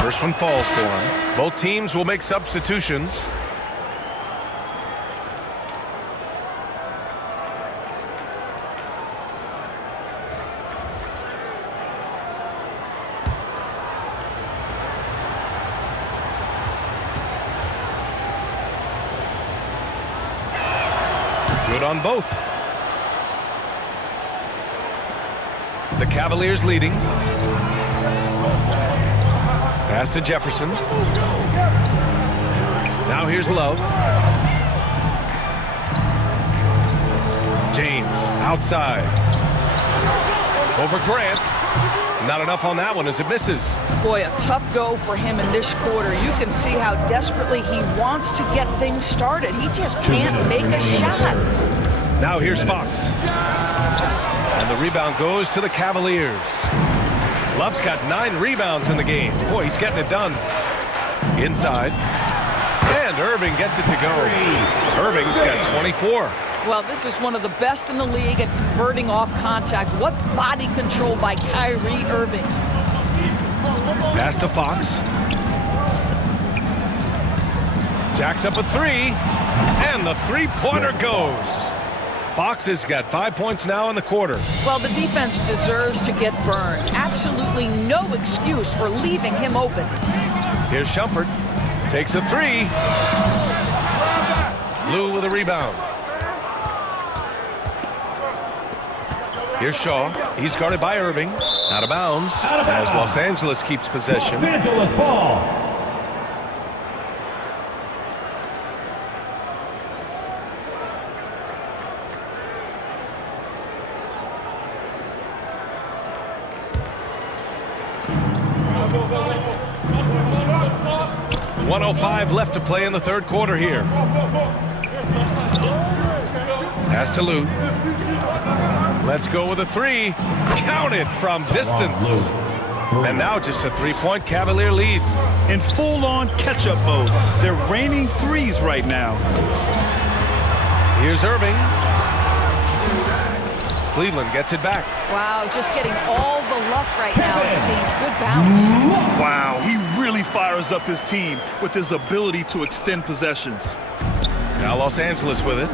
First one falls for him. Both teams will make substitutions. Good on both. The Cavaliers leading. Pass to Jefferson. Now here's Love. James outside. Over Grant. Not enough on that one as it misses. Boy, a tough go for him in this quarter. You can see how desperately he wants to get things started. He just can't make a shot. Now here's Fox. And the rebound goes to the Cavaliers. Love's got 9 rebounds in the game. Boy, he's getting it done. Inside. And Irving gets it to go. Irving's got 24. Well, this is one of the best in the league at converting off contact. What body control by Kyrie Irving. Pass to Fox. Jacks up a 3. And the three-pointer goes. Fox has got 5 points now in the quarter. Well, the defense deserves to get burned. Absolutely no excuse for leaving him open. Here's Shumpert. Takes a 3. Lou with a rebound. Here's Shaw. He's guarded by Irving. Out of bounds as Los Angeles keeps possession. Los Angeles ball. .105 left to play in the third quarter here. Pass to Lou. Let's go with a 3. Counted from distance. And now just a 3-point Cavalier lead. In full-on catch-up mode. They're raining threes right now. Here's Irving. Cleveland gets it back. Wow, just getting all the luck right now, it seems. Good bounce. Wow, he really fires up his team with his ability to extend possessions. Now Los Angeles with it.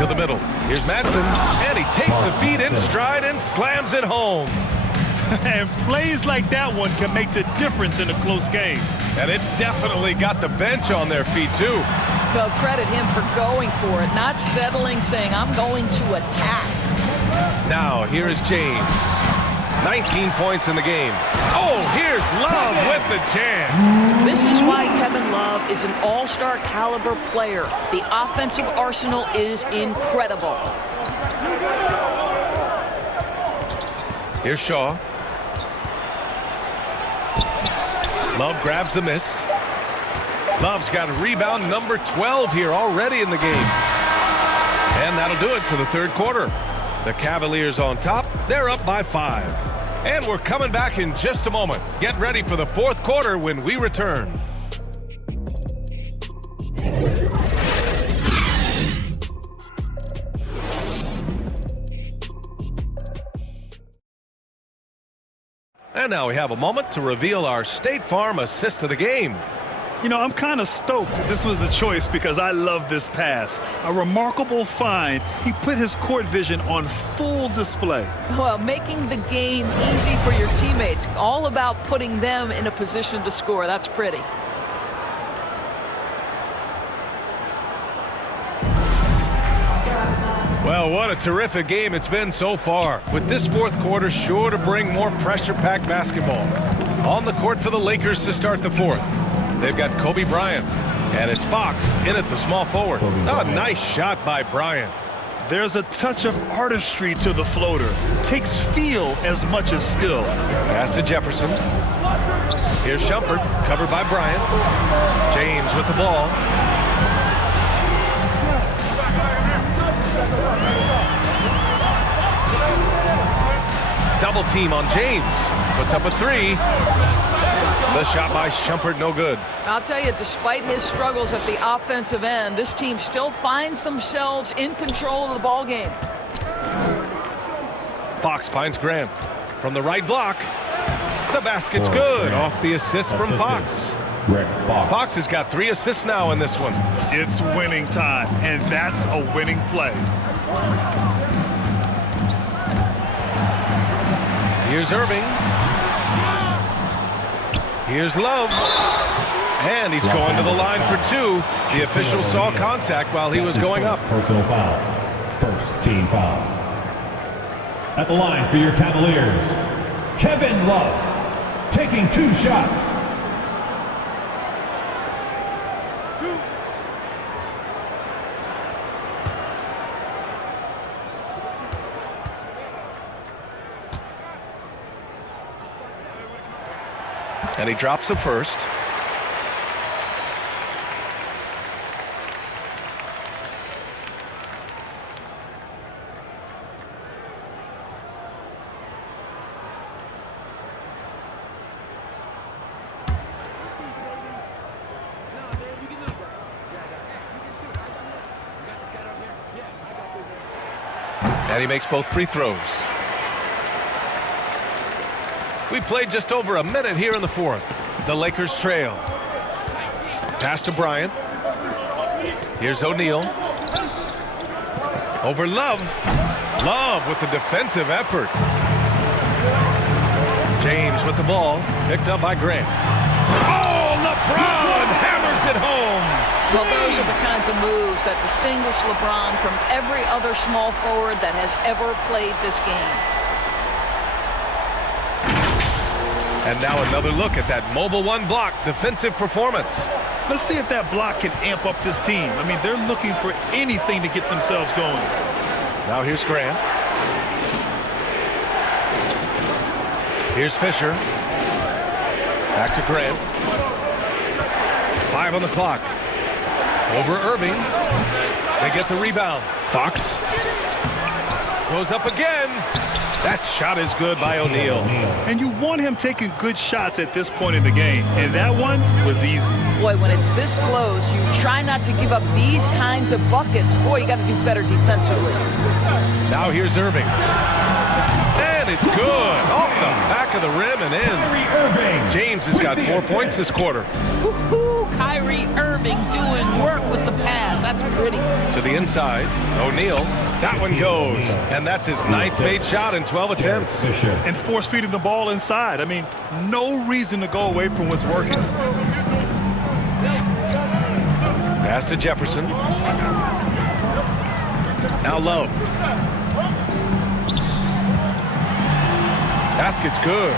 To the middle. Here's Madsen. And he takes the feed in stride and slams it home. And plays like that one can make the difference in a close game. And it definitely got the bench on their feet, too. They'll credit him for going for it, not settling, saying, I'm going to attack. Now, here's James. 19 points in the game. Oh, here's Love with the jam. This is why Kevin Love is an all-star caliber player. The offensive arsenal is incredible. Here's Shaw. Love grabs the miss. Love's got rebound number 12 here already in the game. And that'll do it for the third quarter. The Cavaliers on top. They're up by 5. And we're coming back in just a moment. Get ready for the fourth quarter when we return. And now we have a moment to reveal our State Farm assist of the game. You know, I'm kind of stoked that this was a choice because I love this pass. A remarkable find. He put his court vision on full display. Well, making the game easy for your teammates. All about putting them in a position to score. That's pretty. Well, what a terrific game it's been so far. With this fourth quarter sure to bring more pressure-packed basketball. On the court for the Lakers to start the fourth. They've got Kobe Bryant, and it's Fox in at the small forward. Oh, nice shot by Bryant. There's a touch of artistry to the floater. Takes feel as much as skill. Pass to Jefferson. Here's Shumpert, covered by Bryant. James with the ball. Double team on James. Puts up a 3. The shot by Shumpert, no good. I'll tell you, despite his struggles at the offensive end, this team still finds themselves in control of the ball game. Fox finds Grant from the right block. The basket's good off the assist from Fox. Fox has got 3 assists now in this one. It's winning time, and that's a winning play. Here's Irving. Here's Love. And he's going to the line for 2. The official saw contact while he was going up. Personal foul. First team foul. At the line for your Cavaliers, Kevin Love, taking 2 shots. And he drops the first. And he makes both free throws. We played just over a minute here in the 4th. The Lakers trail. Pass to Bryant. Here's O'Neal. Over Love. Love with the defensive effort. James with the ball. Picked up by Grant. Oh, LeBron hammers it home. Well, those are the kinds of moves that distinguish LeBron from every other small forward that has ever played this game. And now another look at that mobile 1 block defensive performance. Let's see if that block can amp up this team. I mean, they're looking for anything to get themselves going. Now here's Grant. Here's Fisher. Back to Grant. 5 on the clock. Over Irving. They get the rebound. Fox goes up again. That shot is good by O'Neal. And you want him taking good shots at this point in the game. And that one was easy. Boy, when it's this close, you try not to give up these kinds of buckets. Boy, you got to do better defensively. Now here's Irving. And it's good. Off the back of the rim and in. James has got 4 points this quarter. Woo-hoo, Kyrie Irving doing work with the pass. That's pretty. To the inside. O'Neal. That one goes. And that's his 9th made shot in 12 attempts. And force feeding the ball inside. I mean, no reason to go away from what's working. Pass to Jefferson. Now Love. Basket's good.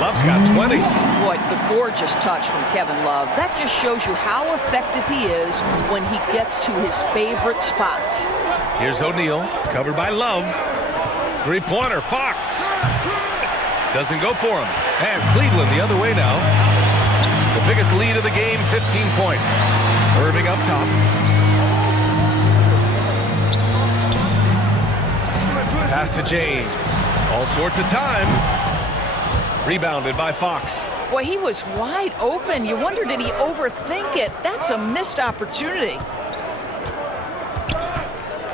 Love's got 20. Boy, the gorgeous touch from Kevin Love. That just shows you how effective he is when he gets to his favorite spots. Here's O'Neal, covered by Love. 3-pointer, Fox. Doesn't go for him. And Cleveland the other way now. The biggest lead of the game, 15 points. Irving up top. Pass to James. All sorts of time. Rebounded by Fox. Boy, he was wide open. You wonder, did he overthink it? That's a missed opportunity.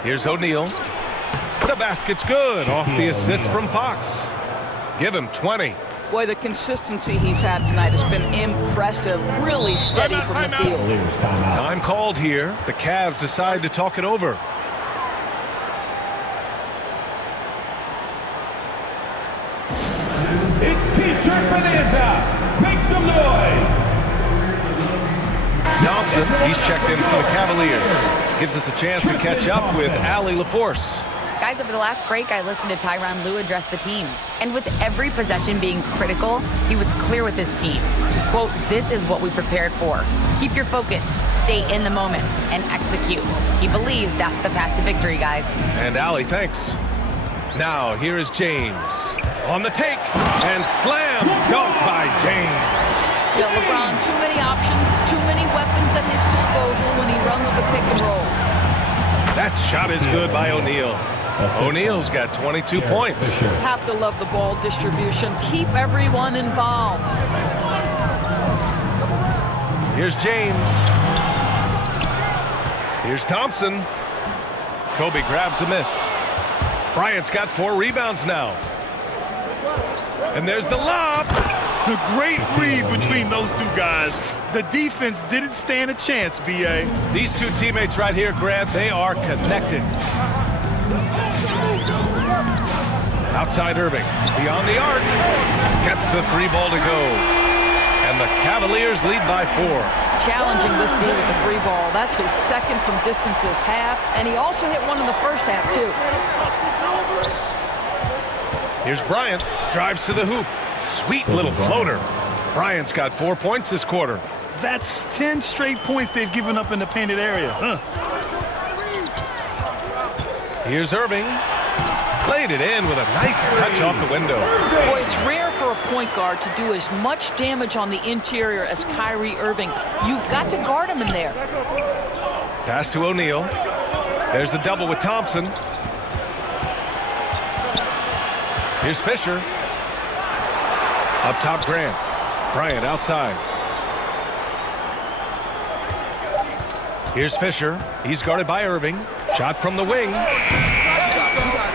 Here's O'Neal. The basket's good off the assist from Fox. Give him 20. Boy, the consistency he's had tonight has been impressive. Really steady from the field. Time called here. The Cavs decide to talk it over. It's T-shirt bonanza. Make some noise. Thompson, he's checked in for the Cavaliers. Gives us a chance to catch up with Allie LaForce. Guys, over the last break, I listened to Tyronn Lue address the team. And with every possession being critical, he was clear with his team. Quote, "This is what we prepared for. Keep your focus, stay in the moment, and execute." He believes that's the path to victory, guys. And Allie, thanks. Now, here is James. On the take, and slam dunk by James. Yeah, LeBron, too many options, too many weapons at his disposal when he runs the pick and roll. That shot is good by O'Neal. O'Neal's got 22 points. Have to love the ball distribution. Keep everyone involved. Here's James. Here's Thompson. Kobe grabs the miss. Bryant's got 4 rebounds now. And there's the lob. A great read between those two guys. The defense didn't stand a chance, B.A. These two teammates right here, Grant, they are connected. Outside Irving, beyond the arc, gets the 3-ball to go. And the Cavaliers lead by 4. Challenging this D with the 3-ball. That's his second from distance this half, and he also hit one in the first half, too. Here's Bryant, drives to the hoop. Sweet little floater. Bryant's got 4 points this quarter. That's 10 straight points they've given up in the painted area. Here's Irving. Laid it in with a nice touch off the window. Boy, it's rare for a point guard to do as much damage on the interior as Kyrie Irving. You've got to guard him in there. Pass to O'Neal. There's the double with Thompson. Here's Fisher. Up top, Grant. Bryant outside. Here's Fisher. He's guarded by Irving. Shot from the wing.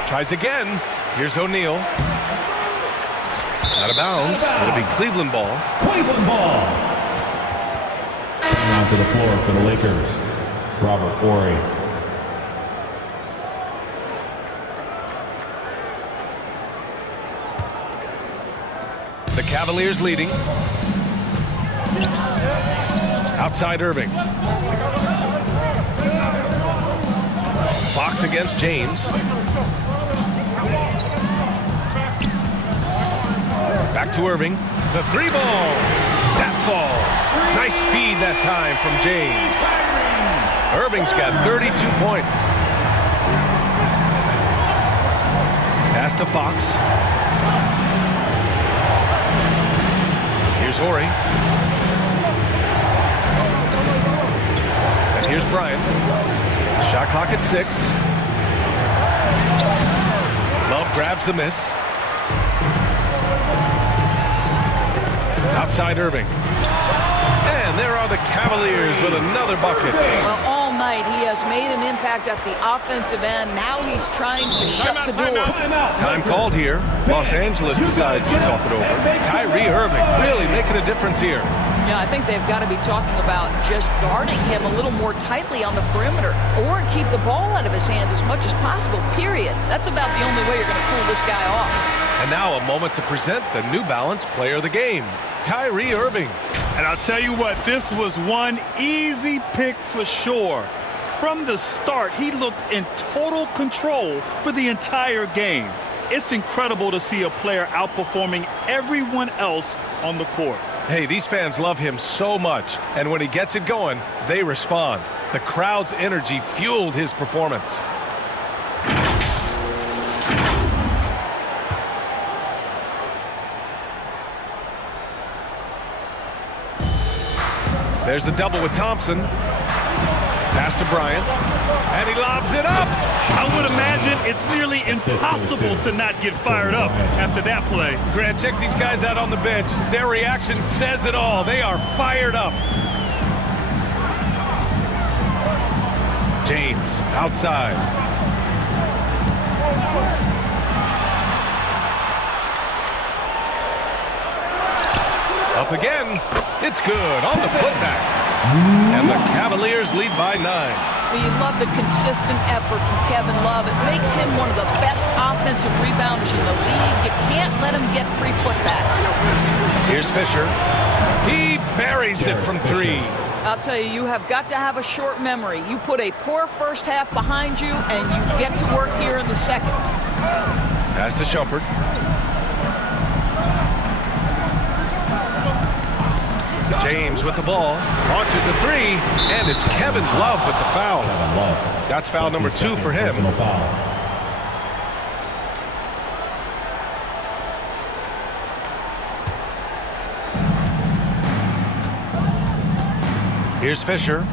Tries again. Here's O'Neal. Out of bounds. It'll be Cleveland ball. Cleveland ball. Down to the floor for the Lakers, Robert Horry. The Cavaliers leading. Outside Irving. Fox against James. Back to Irving. The 3-ball. That falls. Nice feed that time from James. Irving's got 32 points. Pass to Fox. Here's Horry. And here's Bryant. Shot clock at 6. Love grabs the miss. Outside Irving. And there are the Cavaliers with another bucket. Well, all night he has made an impact at the offensive end. Now he's trying to shut the door. Time called here. Los Angeles decides to talk it over. Kyrie Irving really making a difference here. Yeah, I think they've got to be talking about just guarding him a little more tightly on the perimeter or keep the ball out of his hands as much as possible, period. That's about the only way you're going to pull this guy off. And now a moment to present the New Balance Player of the Game, Kyrie Irving. And I'll tell you what, this was one easy pick for sure. From the start, he looked in total control for the entire game. It's incredible to see a player outperforming everyone else on the court. Hey, these fans love him so much, and when he gets it going, they respond. The crowd's energy fueled his performance. There's the double with Thompson. Pass to Bryant. And he lobs it up. I would imagine it's nearly impossible to not get fired up after that play. Grant, check these guys out on the bench. Their reaction says it all. They are fired up. James outside. Up again. It's good on the putback. And the Cavaliers lead by 9. Well, you love the consistent effort from Kevin Love. It makes him one of the best offensive rebounders in the league. You can't let him get free putbacks. Here's Fisher. He buries it from 3. I'll tell you, you have got to have a short memory. You put a poor first half behind you, and you get to work here in the second. Pass to Shumpert. James with the ball, launches a 3, and it's Kevin Love with the foul. That's foul number 2 for him. Here's Fisher.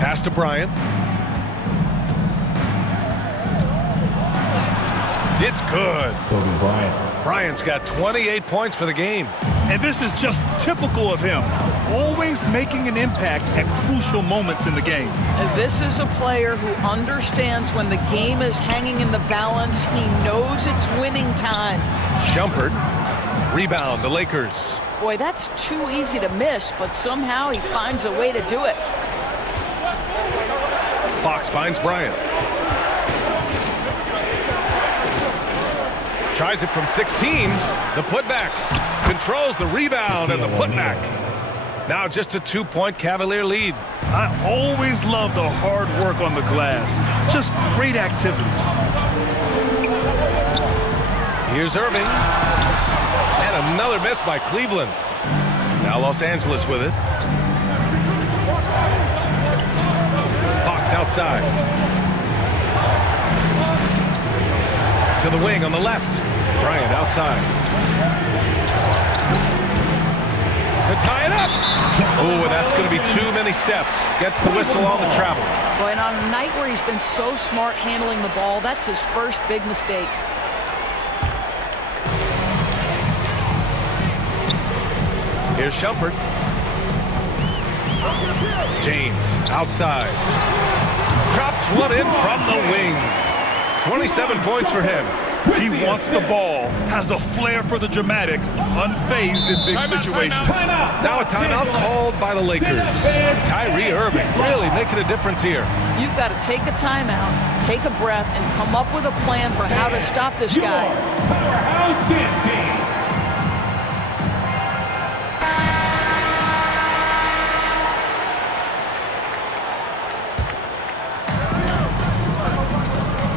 Pass to Bryant. It's good. Kobe Bryant. Bryant's got 28 points for the game. And this is just typical of him. always making an impact at crucial moments in the game. This is a player who understands when the game is hanging in the balance. He knows it's winning time. Shumpert. Rebound, the Lakers. Boy, that's too easy to miss, but somehow he finds a way to do it. Fox finds Bryant. Tries it from 16. The putback. Controls the rebound and the putback. Now just a 2-point Cavalier lead. I always love the hard work on the glass. Just great activity. Here's Irving. And another miss by Cleveland. Now Los Angeles with it. Fox outside. To the wing on the left. Bryant outside. To tie it up. Oh, and that's going to be too many steps. Gets the whistle on the travel. Boy, and on a night where he's been so smart handling the ball, that's his first big mistake. Here's Shumpert. James outside. Drops one in from the wing. 27 points for him. He wants the ball, has a flair for the dramatic, unfazed in big situations. Now a timeout called by the Lakers. Kyrie Irving really making a difference here. You've got to take a timeout, take a breath, and come up with a plan for how to stop this guy. Powerhouse Dance Team.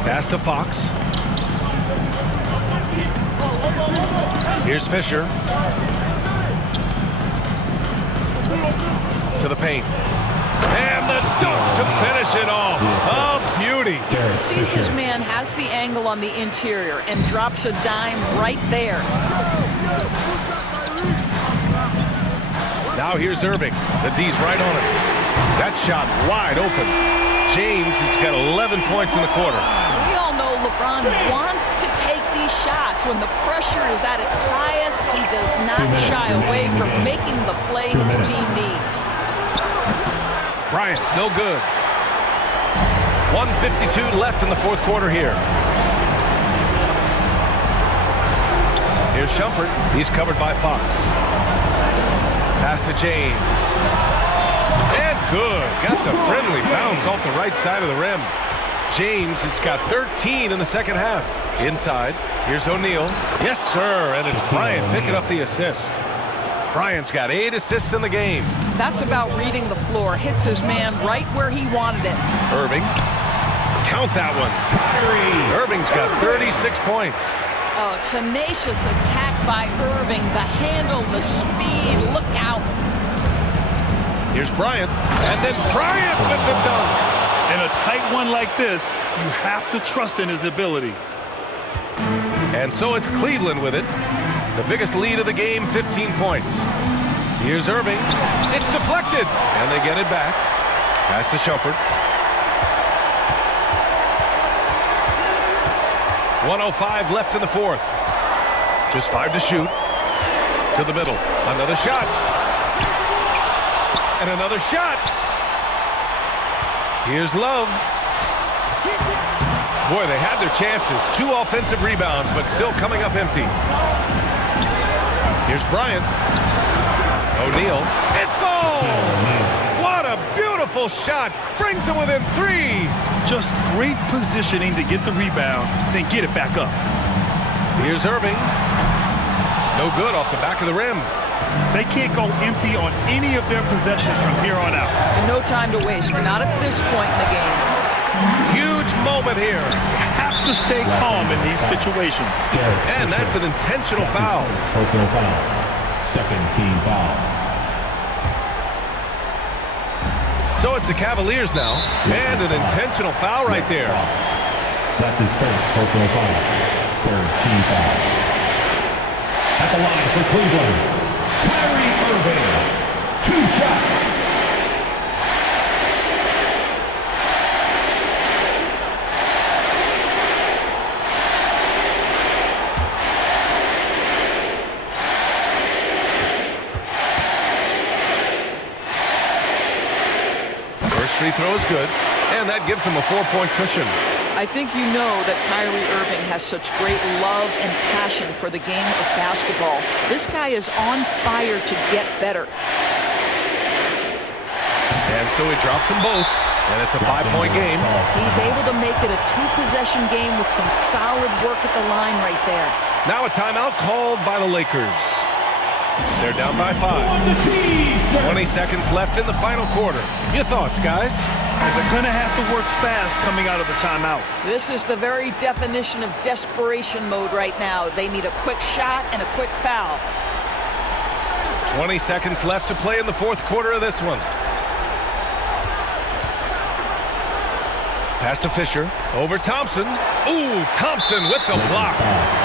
Pass to Fox. Here's Fisher. To the paint. And the dunk to finish it off. A beauty. He sees his man has the angle on the interior and drops a dime right there. Now here's Irving. The D's right on him. That shot wide open. James has got 11 points in the quarter. We all know LeBron wants to take these shots. When the pressure is at its highest, he does not shy away from making the play his team needs. Bryant, no good. 1:52 left in the fourth quarter here. Here's Shumpert. He's covered by Fox. Pass to James. And good. Got the friendly bounce off the right side of the rim. James has got 13 in the second half. Inside. Here's O'Neal. Yes, sir. And it's Bryant picking up the assist. Bryant's got 8 assists in the game. That's about reading the floor. Hits his man right where he wanted it. Irving. Count that one. Irving's got 36 points. Oh, tenacious attack by Irving. The handle, the speed. Look out. Here's Bryant. And then Bryant with the dunk. In a tight one like this, you have to trust in his ability. And so it's Cleveland with it. The biggest lead of the game, 15 points. Here's Irving. It's deflected. And they get it back. Pass to Shumpert. 1:05 left in the fourth. Just 5 to shoot. To the middle. Another shot. And another shot. Here's Love. Boy, they had their chances. 2 offensive rebounds, but still coming up empty. Here's Bryant. O'Neal. It falls! What a beautiful shot. Brings them within 3. Just great positioning to get the rebound, then get it back up. Here's Irving. No good off the back of the rim. They can't go empty on any of their possessions from here on out. And no time to waste. Not at this point in the game. Huge moment here. Have to stay calm in these situations. And that's an intentional foul. Personal foul. Second team foul. So it's the Cavaliers now. And an intentional foul right there. That's his first personal foul. Third team foul. At the line for Cleveland, Kyrie Irving. 2 shots. is good, and that gives him a 4-point cushion. I think you know that Kyrie Irving has such great love and passion for the game of basketball. This guy is on fire to get better. And so he drops them both, and it's a 5-point game. He's able to make it a 2-possession game with some solid work at the line right there. Now a timeout called by the Lakers. They're down by 5. 20 seconds left in the final quarter. Your thoughts, guys? They're going to have to work fast coming out of the timeout. This is the very definition of desperation mode right now. They need a quick shot and a quick foul. 20 seconds left to play in the fourth quarter of this one. Pass to Fisher. Over Thompson. Ooh, Thompson with the block.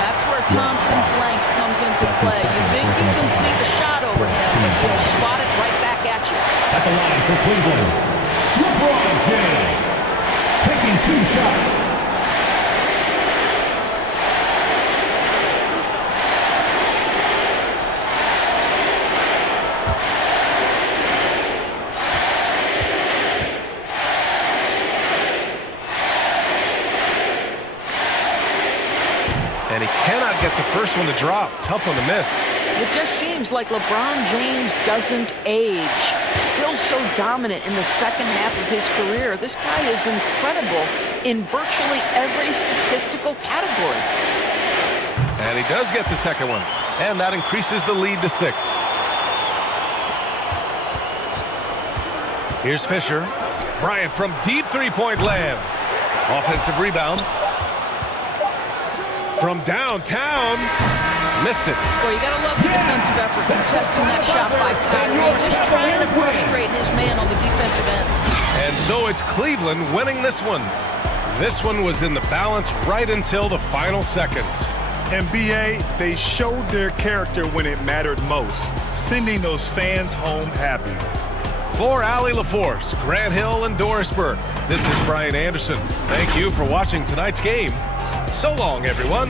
That's where Thompson's length comes into play. You think you can sneak a shot over him, but he'll swat it right back at you. At the line for Cleveland, LeBron James, taking 2 shots. And he cannot get the first one to drop. Tough one to miss. It just seems like LeBron James doesn't age. Still so dominant in the second half of his career. This guy is incredible in virtually every statistical category. And he does get the second one. And that increases the lead to 6. Here's Fisher. Bryant from deep 3-point land. Offensive rebound. From downtown. Missed it. Well, you gotta love the defensive effort contesting that shot by Kyrie, just trying to frustrate his man on the defensive end. And so it's Cleveland winning this one. This one was in the balance right until the final seconds. And BA, they showed their character when it mattered most, sending those fans home happy. For Allie LaForce, Grant Hill, and Doris Burke, this is Brian Anderson. Thank you for watching tonight's game. So long, everyone.